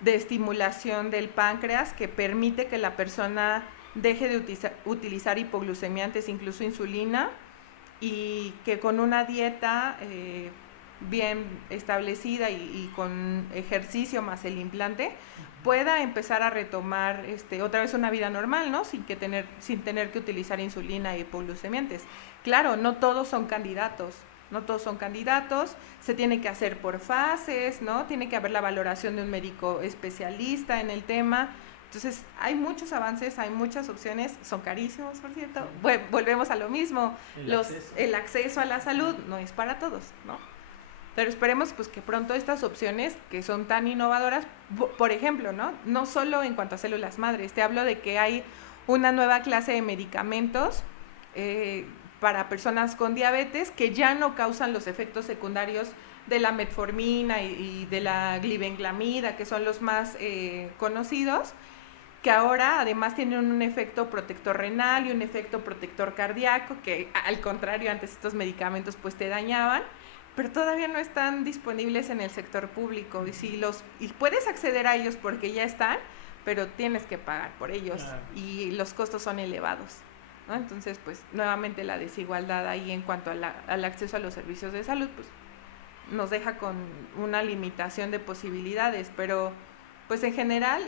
de estimulación del páncreas que permite que la persona deje de utilizar hipoglucemiantes, incluso insulina, y que con una dieta bien establecida y con ejercicio más el implante pueda empezar a retomar otra vez una vida normal, ¿no? Sin tener que utilizar insulina e hipoglucemiantes. Claro, no todos son candidatos, se tiene que hacer por fases, ¿no? Tiene que haber la valoración de un médico especialista en el tema. Entonces, hay muchos avances, hay muchas opciones, son carísimos, por cierto. Volvemos a lo mismo, el acceso a la salud no es para todos, ¿no? Pero esperemos pues que pronto estas opciones que son tan innovadoras, por ejemplo, no solo en cuanto a células madres, te hablo de que hay una nueva clase de medicamentos para personas con diabetes que ya no causan los efectos secundarios de la metformina y de la glibenclamida, que son los más conocidos, que ahora además tienen un efecto protector renal y un efecto protector cardíaco, que al contrario, antes estos medicamentos pues te dañaban, pero todavía no están disponibles en el sector público, y puedes acceder a ellos porque ya están, pero tienes que pagar por ellos, claro, y los costos son elevados, ¿no? Entonces, pues nuevamente la desigualdad ahí en cuanto al acceso a los servicios de salud, pues nos deja con una limitación de posibilidades, pero pues en general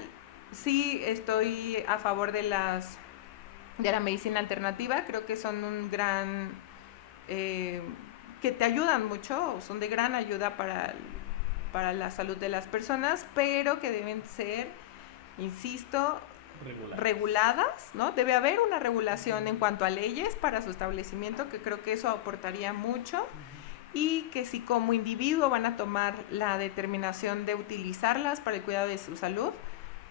sí estoy a favor de la medicina alternativa. Creo que son un gran que te ayudan mucho, son de gran ayuda para la salud de las personas, pero que deben ser, insisto, reguladas, ¿no? Debe haber una regulación en cuanto a leyes para su establecimiento, que creo que eso aportaría mucho, y que si como individuo van a tomar la determinación de utilizarlas para el cuidado de su salud,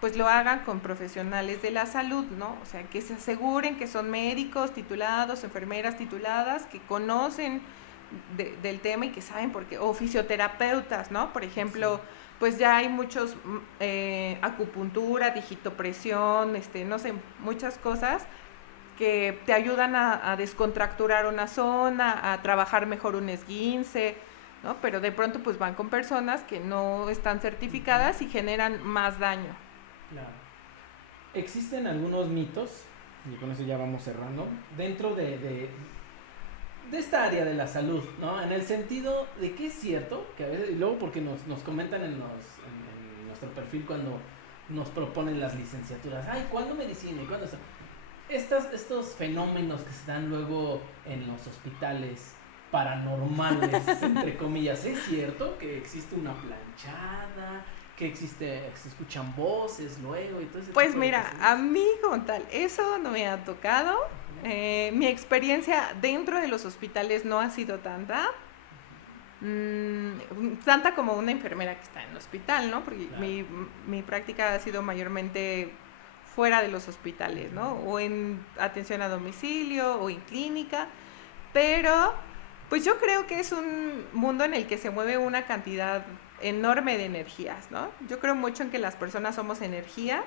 pues lo hagan con profesionales de la salud, ¿no? O sea, que se aseguren que son médicos titulados, enfermeras tituladas, que conocen del tema y que saben por qué, o fisioterapeutas, ¿no? Por ejemplo, sí, pues ya hay muchos acupuntura, digitopresión, no sé, muchas cosas que te ayudan a descontracturar una zona, a trabajar mejor un esguince. ¿no? Pero de pronto pues van con personas que no están certificadas y generan más daño. Claro. Existen algunos mitos, y con eso ya vamos cerrando, dentro de esta área de la salud, ¿no? En el sentido de que es cierto, que a veces, y luego porque nos comentan en nuestro perfil cuando nos proponen las licenciaturas, ay, ¿cuándo medicina? ¿Y cuándo eso? Estos fenómenos que se dan luego en los hospitales paranormales, entre comillas, ¿es cierto que existe una planchada? Que se escuchan voces luego y todo ese Pues tipo de mira, cosas? a mí como tal, eso no me ha tocado. Mi experiencia dentro de los hospitales no ha sido tanta. Tanta como una enfermera que está en el hospital, ¿no? Porque Claro. mi práctica ha sido mayormente fuera de los hospitales, ¿no? O en atención a domicilio o en clínica, pero pues yo creo que es un mundo en el que se mueve una cantidad enorme de energías, ¿no? Yo creo mucho en que las personas somos energía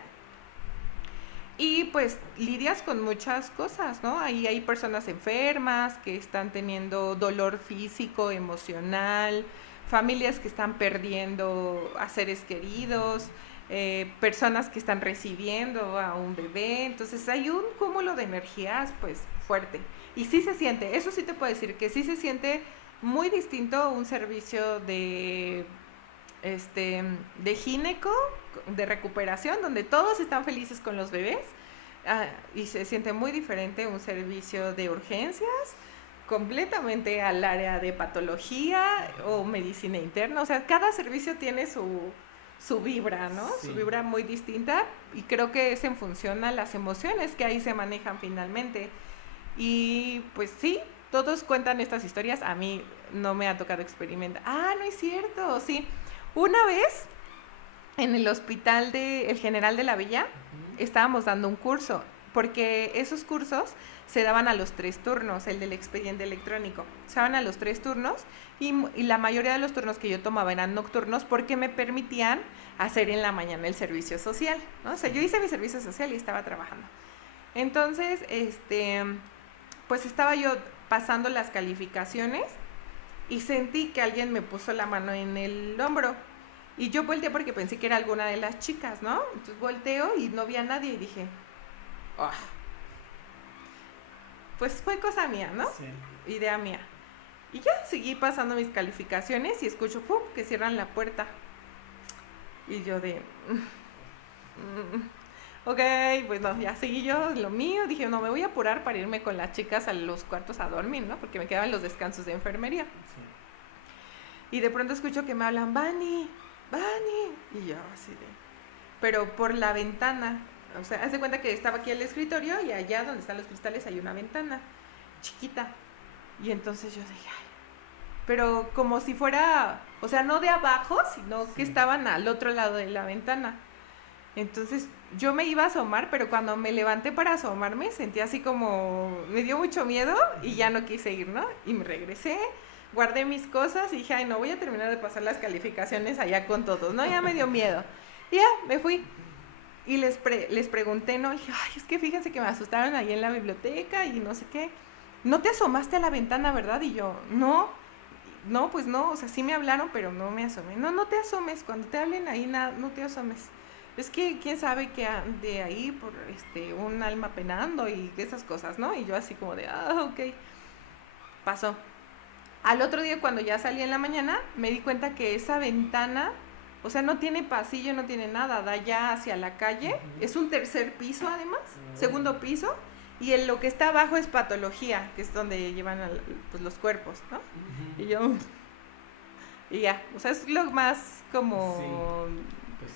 y pues lidias con muchas cosas, ¿no? Ahí hay personas enfermas que están teniendo dolor físico, emocional, familias que están perdiendo a seres queridos, personas que están recibiendo a un bebé. Entonces hay un cúmulo de energías pues fuerte. Y sí se siente, eso sí te puedo decir, que sí se siente muy distinto un servicio de gineco, de recuperación, donde todos están felices con los bebés, y se siente muy diferente un servicio de urgencias, completamente al área de patología o medicina interna. O sea, cada servicio tiene su vibra, ¿no? Sí. Su vibra muy distinta, y creo que es en función a las emociones que ahí se manejan finalmente. Y pues sí, todos cuentan estas historias, a mí no me ha tocado experimentar. Ah, no es cierto, sí. Una vez, en el hospital El General de la Villa, estábamos dando un curso, porque esos cursos se daban a los 3 turnos, el del expediente electrónico. Se daban a los 3 turnos y la mayoría de los turnos que yo tomaba eran nocturnos porque me permitían hacer en la mañana el servicio social, ¿no? O sea, yo hice mi servicio social y estaba trabajando. Entonces, pues estaba yo pasando las calificaciones y sentí que alguien me puso la mano en el hombro. Y yo volteé porque pensé que era alguna de las chicas, ¿no? Entonces volteo y no vi a nadie y dije, oh. Pues fue cosa mía, ¿no? Sí. Idea mía. Y ya seguí pasando mis calificaciones y escucho ¡pum! Que cierran la puerta. Y yo ok, pues no, ya seguí yo lo mío. Dije, no, me voy a apurar para irme con las chicas a los cuartos a dormir, ¿no? Porque me quedaban los descansos de enfermería. Sí. Y de pronto escucho que me hablan, Vani. Y yo así de... Pero por la ventana. O sea, haz de cuenta que estaba aquí el escritorio y allá donde están los cristales hay una ventana chiquita. Y entonces yo dije, ay. Pero como si fuera, o sea, no de abajo, sino que estaban al otro lado de la ventana. Entonces yo me iba a asomar, pero cuando me levanté para asomarme sentí así como, me dio mucho miedo y ya no quise ir, ¿no? Y me regresé, guardé mis cosas y dije, ay, no, voy a terminar de pasar las calificaciones allá con todos, ¿no? Ya me dio miedo. Y ya, me fui. Y les pregunté, ¿no? Y dije, ay, es que fíjense que me asustaron ahí en la biblioteca y no sé qué. ¿No te asomaste a la ventana, verdad? Y yo, no, pues no, o sea, sí me hablaron, pero no me asomé. No te asomes, cuando te hablen ahí, no te asomes. Es que quién sabe que de ahí por un alma penando y esas cosas, ¿no? Y yo así como de, ok. Pasó. Al otro día cuando ya salí en la mañana, me di cuenta que esa ventana, o sea, no tiene pasillo, no tiene nada, da ya hacia la calle. Es un 3er piso además, 2º piso. Y lo que está abajo es patología, que es donde llevan pues, los cuerpos, ¿no? Y yo... Y ya, o sea, es lo más como... Sí, pues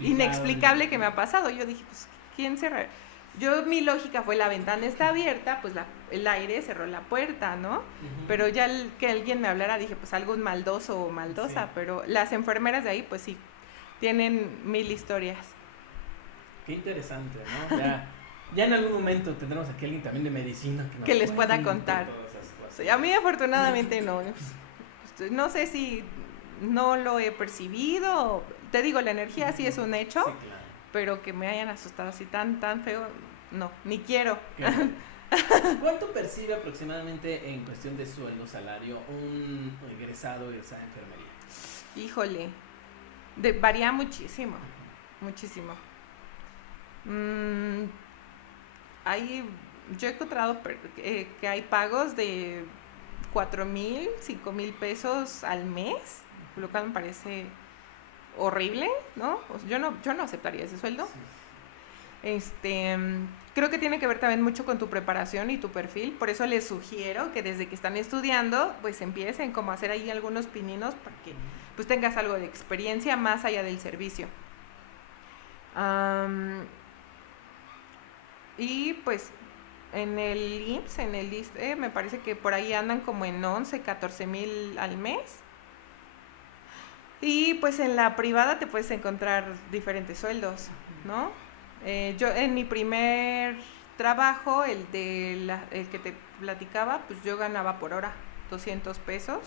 inexplicable que me ha pasado. Yo dije, pues, ¿quién cerró? Mi lógica fue, la ventana está abierta, pues el aire cerró la puerta, ¿no? Pero ya que alguien me hablara, dije, pues algún maldoso o maldosa. Sí. Pero las enfermeras de ahí, pues sí, tienen 1000 historias. Qué interesante, ¿no? Ya en algún momento tendremos aquí a alguien también de medicina que les pueda contar. Sí, a mí afortunadamente no. No sé si no lo he percibido. Te digo, la energía sí es un hecho, sí, claro. Pero que me hayan asustado así tan feo, no, ni quiero. ¿Cuánto percibe aproximadamente en cuestión de sueldo, salario, un egresada de enfermería? Híjole, varía muchísimo, muchísimo. Hay, yo he encontrado que hay pagos de 4,000, 5,000 pesos al mes, lo cual me parece horrible, ¿no? Yo no aceptaría ese sueldo. Creo que tiene que ver también mucho con tu preparación y tu perfil, por eso les sugiero que desde que están estudiando, pues empiecen como a hacer ahí algunos pininos para que pues tengas algo de experiencia más allá del servicio. Y pues en el IMSS, en el ISSSTE, me parece que por ahí andan como en 11, 14,000 al mes. Y pues en la privada te puedes encontrar diferentes sueldos, ¿no? Yo en mi primer trabajo, el que te platicaba, pues yo ganaba por hora 200 pesos.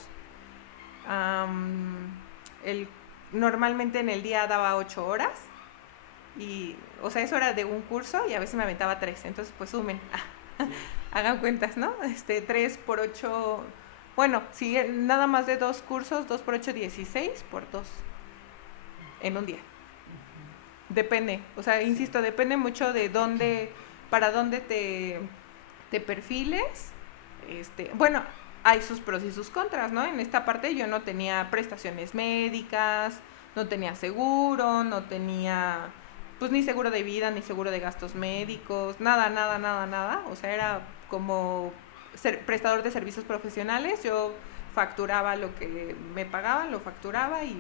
Normalmente en el día daba 8 horas. Y, o sea, eso era de un curso y a veces me aventaba 3. Entonces, pues sumen. Sí. Hagan cuentas, ¿no? 3 por 8. Bueno, si nada más de 2 cursos, 2 por 8, 16 por 2 en un día. Depende, o sea, insisto, depende mucho de para dónde te perfiles. Bueno, hay sus pros y sus contras, ¿no? En esta parte yo no tenía prestaciones médicas, no tenía seguro, no tenía pues ni seguro de vida, ni seguro de gastos médicos, nada. O sea, era como prestador de servicios profesionales, yo facturaba lo que me pagaban, lo facturaba y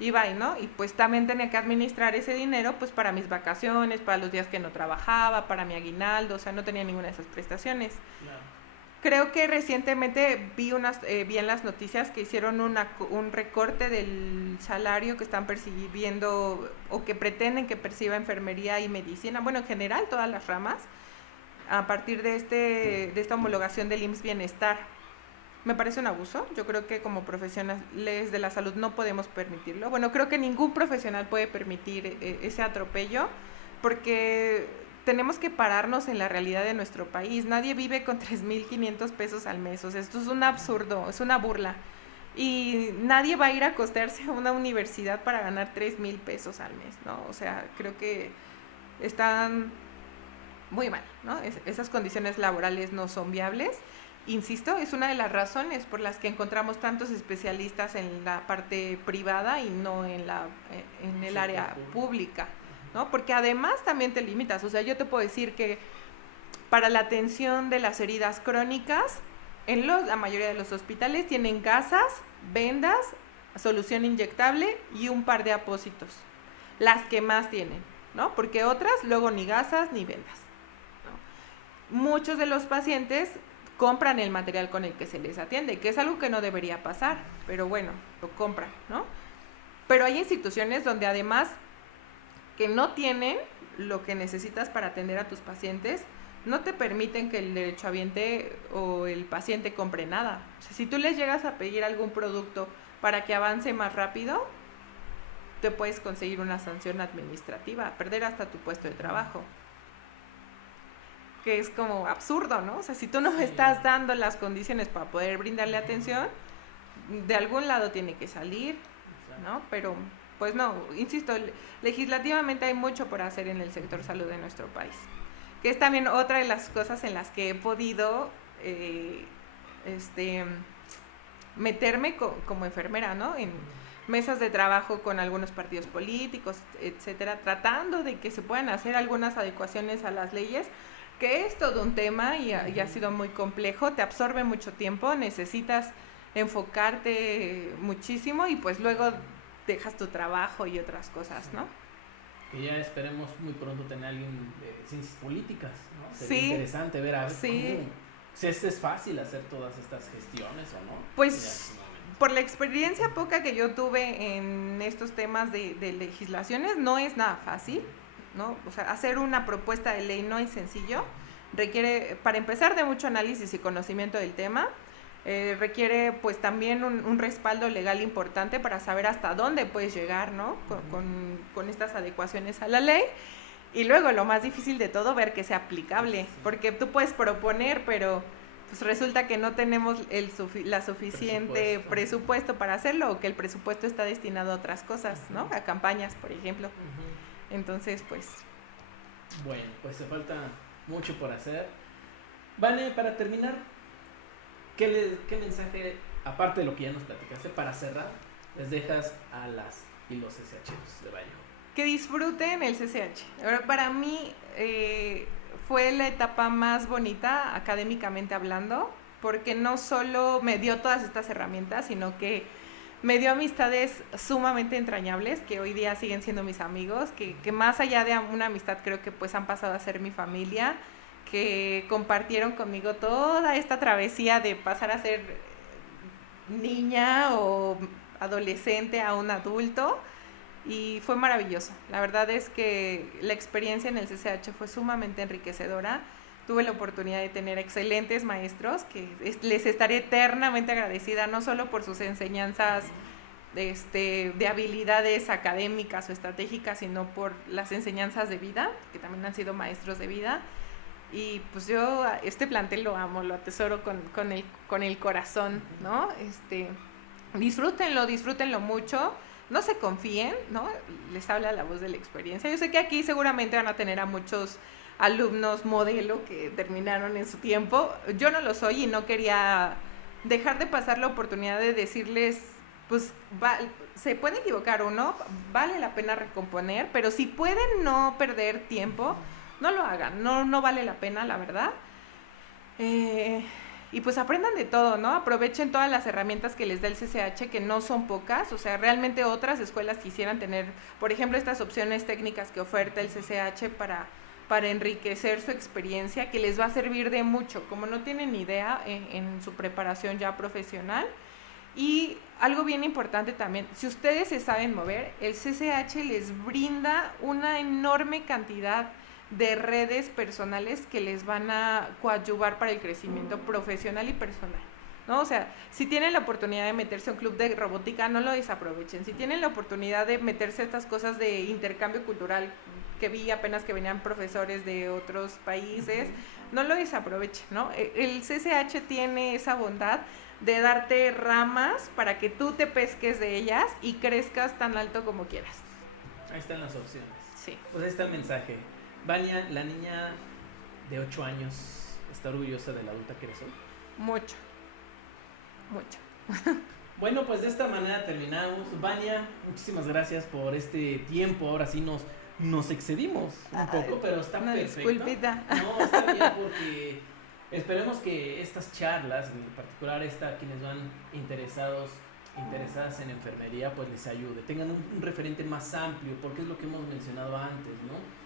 iba ahí, ¿no? Y pues también tenía que administrar ese dinero pues para mis vacaciones, para los días que no trabajaba, para mi aguinaldo, o sea, no tenía ninguna de esas prestaciones. Claro. Creo que recientemente vi en las noticias que hicieron un recorte del salario que están percibiendo o que pretenden que perciba enfermería y medicina, bueno, en general todas las ramas, a partir de esta homologación del IMSS Bienestar. Me parece un abuso. Yo creo que como profesionales de la salud no podemos permitirlo. Bueno, creo que ningún profesional puede permitir ese atropello porque tenemos que pararnos en la realidad de nuestro país. Nadie vive con 3,500 pesos al mes. O sea, esto es un absurdo, es una burla. Y nadie va a ir a costearse a una universidad para ganar 3,000 pesos al mes, ¿no? O sea, creo que están muy mal, ¿no? Esas condiciones laborales no son viables. Insisto, es una de las razones por las que encontramos tantos especialistas en la parte privada y no en el área pública, ¿no? Porque además también te limitas. O sea, yo te puedo decir que para la atención de las heridas crónicas, la mayoría de los hospitales tienen gasas, vendas, solución inyectable y un par de apósitos. Las que más tienen, ¿no? Porque otras luego ni gasas ni vendas, ¿no? Muchos de los pacientes compran el material con el que se les atiende, que es algo que no debería pasar, pero bueno, lo compran, ¿no? Pero hay instituciones donde además que no tienen lo que necesitas para atender a tus pacientes, no te permiten que el derechohabiente o el paciente compre nada. O sea, si tú les llegas a pedir algún producto para que avance más rápido, te puedes conseguir una sanción administrativa, perder hasta tu puesto de trabajo. Que es como absurdo, ¿no? O sea, si tú no estás dando las condiciones para poder brindarle atención, de algún lado tiene que salir, ¿no? Pero, pues no, insisto, legislativamente hay mucho por hacer en el sector salud de nuestro país. Que es también otra de las cosas en las que he podido meterme como enfermera, ¿no? En mesas de trabajo con algunos partidos políticos, etcétera, tratando de que se puedan hacer algunas adecuaciones a las leyes, que es todo un tema y ha sido muy complejo, te absorbe mucho tiempo, necesitas enfocarte muchísimo y pues luego dejas tu trabajo y otras cosas, ¿no? Que ya esperemos muy pronto tener a alguien de ciencias políticas, ¿no? Sería sí, interesante ver a ver sí. cómo, si es fácil hacer todas estas gestiones o no. Pues por la experiencia poca que yo tuve en estos temas de legislaciones, no es nada fácil, ¿no? O sea, hacer una propuesta de ley no es sencillo, requiere, para empezar, de mucho análisis y conocimiento del tema, requiere pues también un respaldo legal importante para saber hasta dónde puedes llegar, ¿no? Con estas adecuaciones a la ley, Y luego lo más difícil de todo, ver que sea aplicable, porque tú puedes proponer, pero pues resulta que no tenemos la suficiente presupuesto para hacerlo, o que el presupuesto está destinado a otras cosas, ¿no? A campañas, por ejemplo. Entonces, pues... Bueno, pues se falta mucho por hacer. Vale, para terminar, ¿qué mensaje, aparte de lo que ya nos platicaste, para cerrar, les dejas a las y los CCHeros de Vallejo? Que disfruten el CCH. Para mí fue la etapa más bonita académicamente hablando, porque no solo me dio todas estas herramientas, sino que me dio amistades sumamente entrañables, que hoy día siguen siendo mis amigos, que más allá de una amistad creo que pues han pasado a ser mi familia, que compartieron conmigo toda esta travesía de pasar a ser niña o adolescente a un adulto, y fue maravilloso. La verdad es que la experiencia en el CCH fue sumamente enriquecedora. Tuve la oportunidad de tener excelentes maestros que les estaré eternamente agradecida, no solo por sus enseñanzas de habilidades académicas o estratégicas, sino por las enseñanzas de vida, que también han sido maestros de vida. Y pues yo este plantel lo amo, lo atesoro con el corazón, ¿no? Disfrútenlo mucho. No se confíen, ¿no? Les habla la voz de la experiencia. Yo sé que aquí seguramente van a tener a muchos alumnos modelo que terminaron en su tiempo. Yo no lo soy y no quería dejar de pasar la oportunidad de decirles, pues, se puede equivocar uno, vale la pena recomponer, pero si pueden no perder tiempo, no lo hagan, no vale la pena, la verdad. Y pues aprendan de todo, ¿no? Aprovechen todas las herramientas que les da el CCH, que no son pocas. O sea, realmente otras escuelas quisieran tener, por ejemplo, estas opciones técnicas que oferta el CCH para enriquecer su experiencia, que les va a servir de mucho, como no tienen idea en su preparación ya profesional. Y algo bien importante también, si ustedes se saben mover, el CCH les brinda una enorme cantidad de redes personales que les van a coadyuvar para el crecimiento profesional y personal, ¿no? O sea, si tienen la oportunidad de meterse a un club de robótica, no lo desaprovechen. Si tienen la oportunidad de meterse a estas cosas de intercambio cultural, que vi apenas que venían profesores de otros países, no lo desaprovechen, ¿no? El CCH tiene esa bondad de darte ramas para que tú te pesques de ellas y crezcas tan alto como quieras. Ahí están las opciones. Sí. Pues ahí está el mensaje. Vania, la niña de 8 años, ¿está orgullosa de la adulta que eres hoy? Mucho. Bueno, pues de esta manera terminamos. Vania, muchísimas gracias por este tiempo. Ahora sí nos excedimos un poco, pero está perfecto. Disculpita. No, está bien, porque esperemos que estas charlas, en particular quienes van interesadas en enfermería, pues les ayude. Tengan un referente más amplio, porque es lo que hemos mencionado antes, ¿no?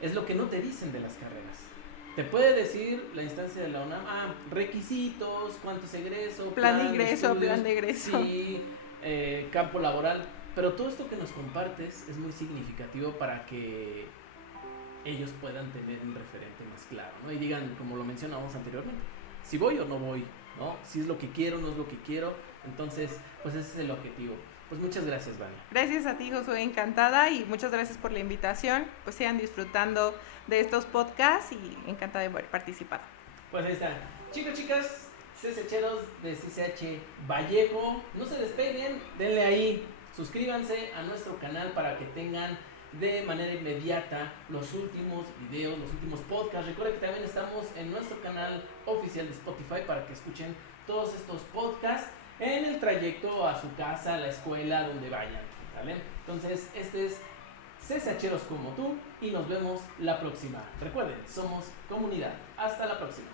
Es lo que no te dicen de las carreras. Te puede decir la instancia de la UNAM, requisitos, cuántos egresos, plan de egreso. Sí, campo laboral. Pero todo esto que nos compartes es muy significativo para que ellos puedan tener un referente más claro, ¿no? Y digan, como lo mencionamos anteriormente, si voy o no voy, ¿no? Si es lo que quiero, no es lo que quiero. Entonces, pues ese es el objetivo. Pues muchas gracias, Vania. Gracias a ti, Josué, encantada, y muchas gracias por la invitación. Pues sigan disfrutando de estos podcasts y encantada de haber participado. Pues ahí está. Chicos, chicas, CCHeros de CCH Vallejo, no se despeguen, denle ahí, suscríbanse a nuestro canal para que tengan de manera inmediata los últimos videos, los últimos podcasts. Recuerden que también estamos en nuestro canal oficial de Spotify para que escuchen todos estos podcasts en el trayecto a su casa, a la escuela, donde vayan, ¿vale? Entonces, este es CCHeros como tú y nos vemos la próxima. Recuerden, somos comunidad. Hasta la próxima.